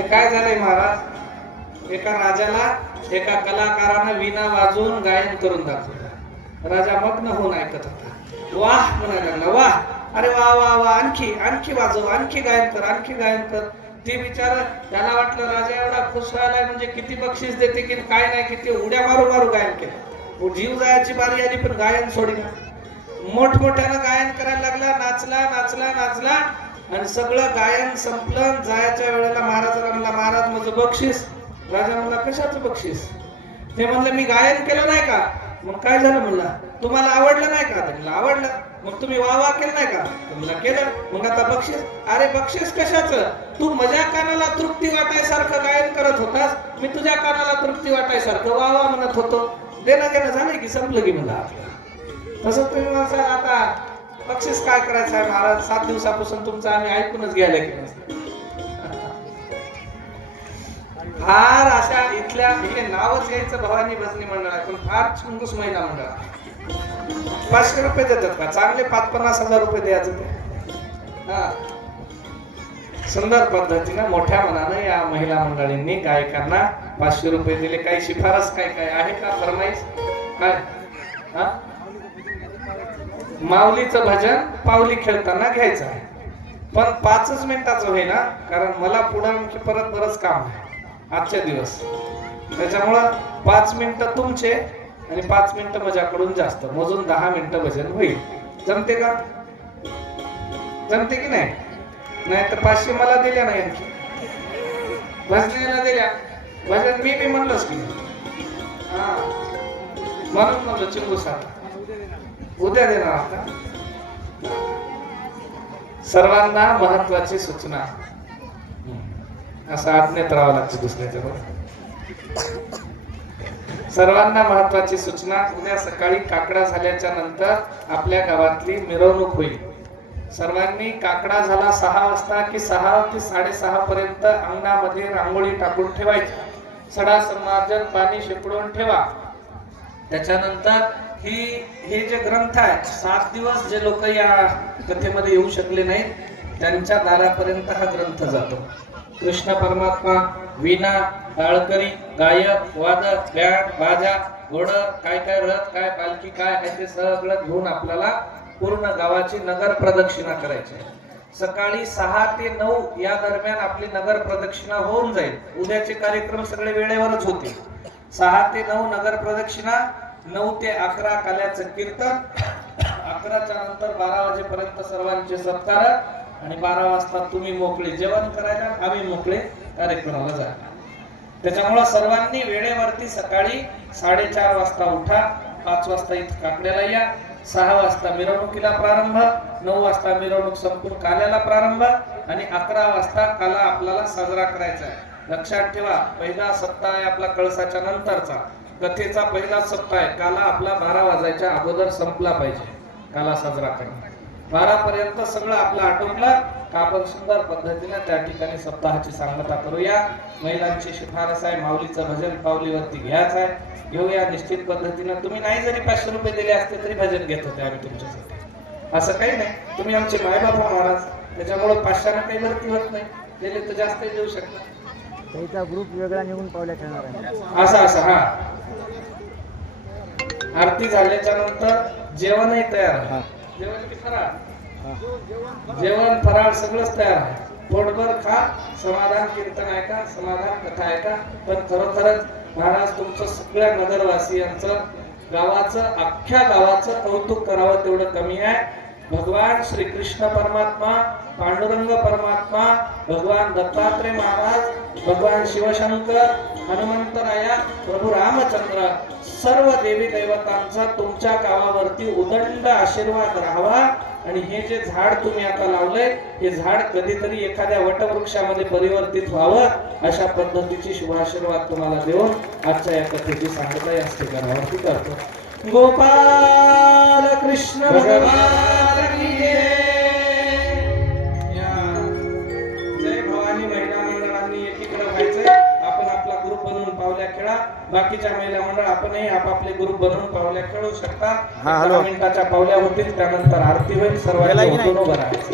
काय झालंय महाराज, एका राजाला एका कलाकारानं वीणा वाजवून गायन करून दाखवलं. राजा मग्न होऊन ऐकत होता. वाह म्हणायला लागला, वाह, अरे वा वा वा, आणखी वाजव, आणखी गायन कर. ती बिचारा, त्याला वाटलं राजा एवढा खुश व्हायलाय म्हणजे किती बक्षीस देते की काय नाही, किती उड्या मारू गायन केलं. जीव जायची बारी आली पण गायन सोडीना. मोठमोठ्यानं गायन करायला लागला, नाचला आणि सगळं गायन संपलं. जायच्या वेळेला महाराजाला म्हणला, महाराज माझं बक्षीस. राजा म्हणला, कशाचं बक्षीस? ते म्हणलं, मी गायन केलं नाही का? मग काय झालं म्हणला, तुम्हाला आवडलं नाही का? म्हणलं आवडलं. मग तुम्ही वाह केलं नाही का? म्हणलं केलं. मग आता बक्षीस? अरे बक्षीस कशाचं? तू माझ्या कानाला तृप्ती वाटायसारखं गायन करत होतास, मी तुझ्या कानाला तृप्ती वाटायसारखं वाह म्हणत होतो. देणं घेणं झालं की संपलं की म्हणलं आपलं. तसं तुम्ही म्हणता आता बक्षीस काय करायचं आहे महाराज? 7 दिवसापासून तुमचं आम्ही ऐकूनच घ्यायला की फार अशा इथल्या, हे नावच घ्यायचं भवानी भजनी मंडळ आहे, पण फार चुंगूस महिला मंडळ. 500 रुपये देतात का? चांगले 50-50 हजार रुपये द्यायचं ते. हा, सुंदर पद्धतीनं मोठ्या मनानं या महिला मंडळींनी गायकांना 500 रुपये दिले. काही शिफारस काय आहे का? फरमाईश काय? हा, माऊलीचं भजन पावली खेळताना घ्यायचं आहे, पण 5 मिनिटाचं होईना, कारण मला पुढं परत बरंच काम आहे आजच्या दिवस. त्याच्यामुळं 5 मिनिटं तुमचे आणि 5 मिनिटं माझ्याकडून जास्त, मोजून 10 मिनिटं भजन होईल. जमते का? जमते की नाही? नाही तर 500 मला दिल्या नाही, आणखी भजनीला दिल्या. भजन मी म्हणलोच की, हा, म्हणून म्हणलं चिंगू साहेब उद्या देणार आता. सर्वांना महत्वाची सूचना, असं आज्ञेत राहावं लागतं दुसऱ्याच्या बरोबर. सर्वांना महत्वाची सूचना, उद्या सकाळी काकडा झाल्याच्या नंतर आपल्या गावातली मिरवणूक होईल. सर्वांनी काकडा झाला 6 वाजता की 6 ते 6:30 पर्यंत अंगणामध्ये रांगोळी टाकून ठेवायची. सडा समार्जन पाणी शिपडून ठेवा. त्याच्यानंतर हे जे ग्रंथ आहेत, 7 दिवस जे लोक या कथेमध्ये येऊ शकले नाहीत त्यांच्या दारापर्यंत हा ग्रंथ जातो. कृष्ण परमात्मा वीणा, टाळकरी, गायक, वादक, बँड, बाजा, घोड, काय रथ, काय पालखी, काय आहे ते सगळं घेऊन आपल्याला पूर्ण गावाची नगर प्रदक्षिणा करायची. सकाळी 6 ते 9 या दरम्यान आपली नगर प्रदक्षिणा होऊन जाईल. उद्याचे कार्यक्रम सगळे वेळेवरच होतील. 6 ते 9 नगर प्रदक्षिणा, 9 ते 11 काल्याचं कीर्तन, 11च्या नंतर 12 वाजेपर्यंत सर्वांचे सत्कार आणि 12 वाजता तुम्ही मोकळे जेवण करायला, आम्ही मोकळे कार्यक्रमाला जा. त्याच्यामुळे सर्वांनी वेळेवरती सकाळी 4:30 वाजता उठा. 5 वाजता इथं काकड्याला या. 6 वाजता मिरवणुकीला प्रारंभ, 9 वाजता मिरवणूक संपून काल्याला प्रारंभ. आणि 11 वाजता काला आपल्याला साजरा करायचा आहे. लक्षात ठेवा, पहिला सप्ताह आहे आपला कळसाच्या नंतरचा. कथेचा पहिला सप्ताह आहे. काला आपला 12 वाजायच्या अगोदर संपला पाहिजे. काला साजरा करणं 12 पर्यंत सगळं आपलं आटोपलं का आपण सुंदर पद्धतीने त्या ठिकाणी सप्ताहाची सांगता करूया. महिलांची शिफारस आहे, माऊलीचं भजन पावलीवरती घ्यायचं आहे. घेऊया निश्चित पद्धतीनं. तुम्ही नाही जरी 500 रुपये दिले असते तरी भजन घेत होते आम्ही तुमच्यासाठी. असं काही नाही, तुम्ही आमचे मायबापा महाराज, त्याच्यामुळे 500 काही भरती होत नाही. दिले तर जास्त देऊ शकता. त्याचा ग्रुप वेगळा निघून पावल्या खेळणार आहे. असं हा. आरती झाल्याच्या नंतर जेवणही तयार आहे. जेवण की फराळ? जेवण फराळ सगळंच तयार आहे. पोटभर खा, समाधान कीर्तन ऐका, समाधान कथा ऐका. पण खरोखरच महाराज तुमचं सगळ्या नगरवासियांचं, गावाचं, अख्ख्या गावाचं कौतुक करावं तेवढं कमी आहे. भगवान श्री कृष्ण परमात्मा, पांडुरंग परमात्मा, भगवान दत्तात्रय महाराज, भगवान शिवशंकर, हनुमंतराया, प्रभू रामचंद्र, सर्व देवी दैवतांचा तुमच्या गावावरती उदंड आशीर्वाद राहावा. आणि हे जे झाड तुम्ही आता लावलंय, हे झाड कधीतरी एखाद्या वटवृक्षामध्ये परिवर्तित व्हावं, अशा पद्धतीची शुभाशीर्वाद तुम्हाला देऊन आजच्या या कथेची सांगता या ठिकाणावरती करतो. गोपाल कृष्ण भगवान की जय भवानी. महिला मंडळांनी एकीकडे व्हायचंय. आपण आपला ग्रुप बनवून पावल्या खेळा. बाकीच्या महिला मंडळ आपणही आपापले ग्रुप बनवून पावल्या खेळू शकता. 10 मिनिटाच्या पावल्या होतील, त्यानंतर आरती होईल. सर्वांनी उभं राहायचं.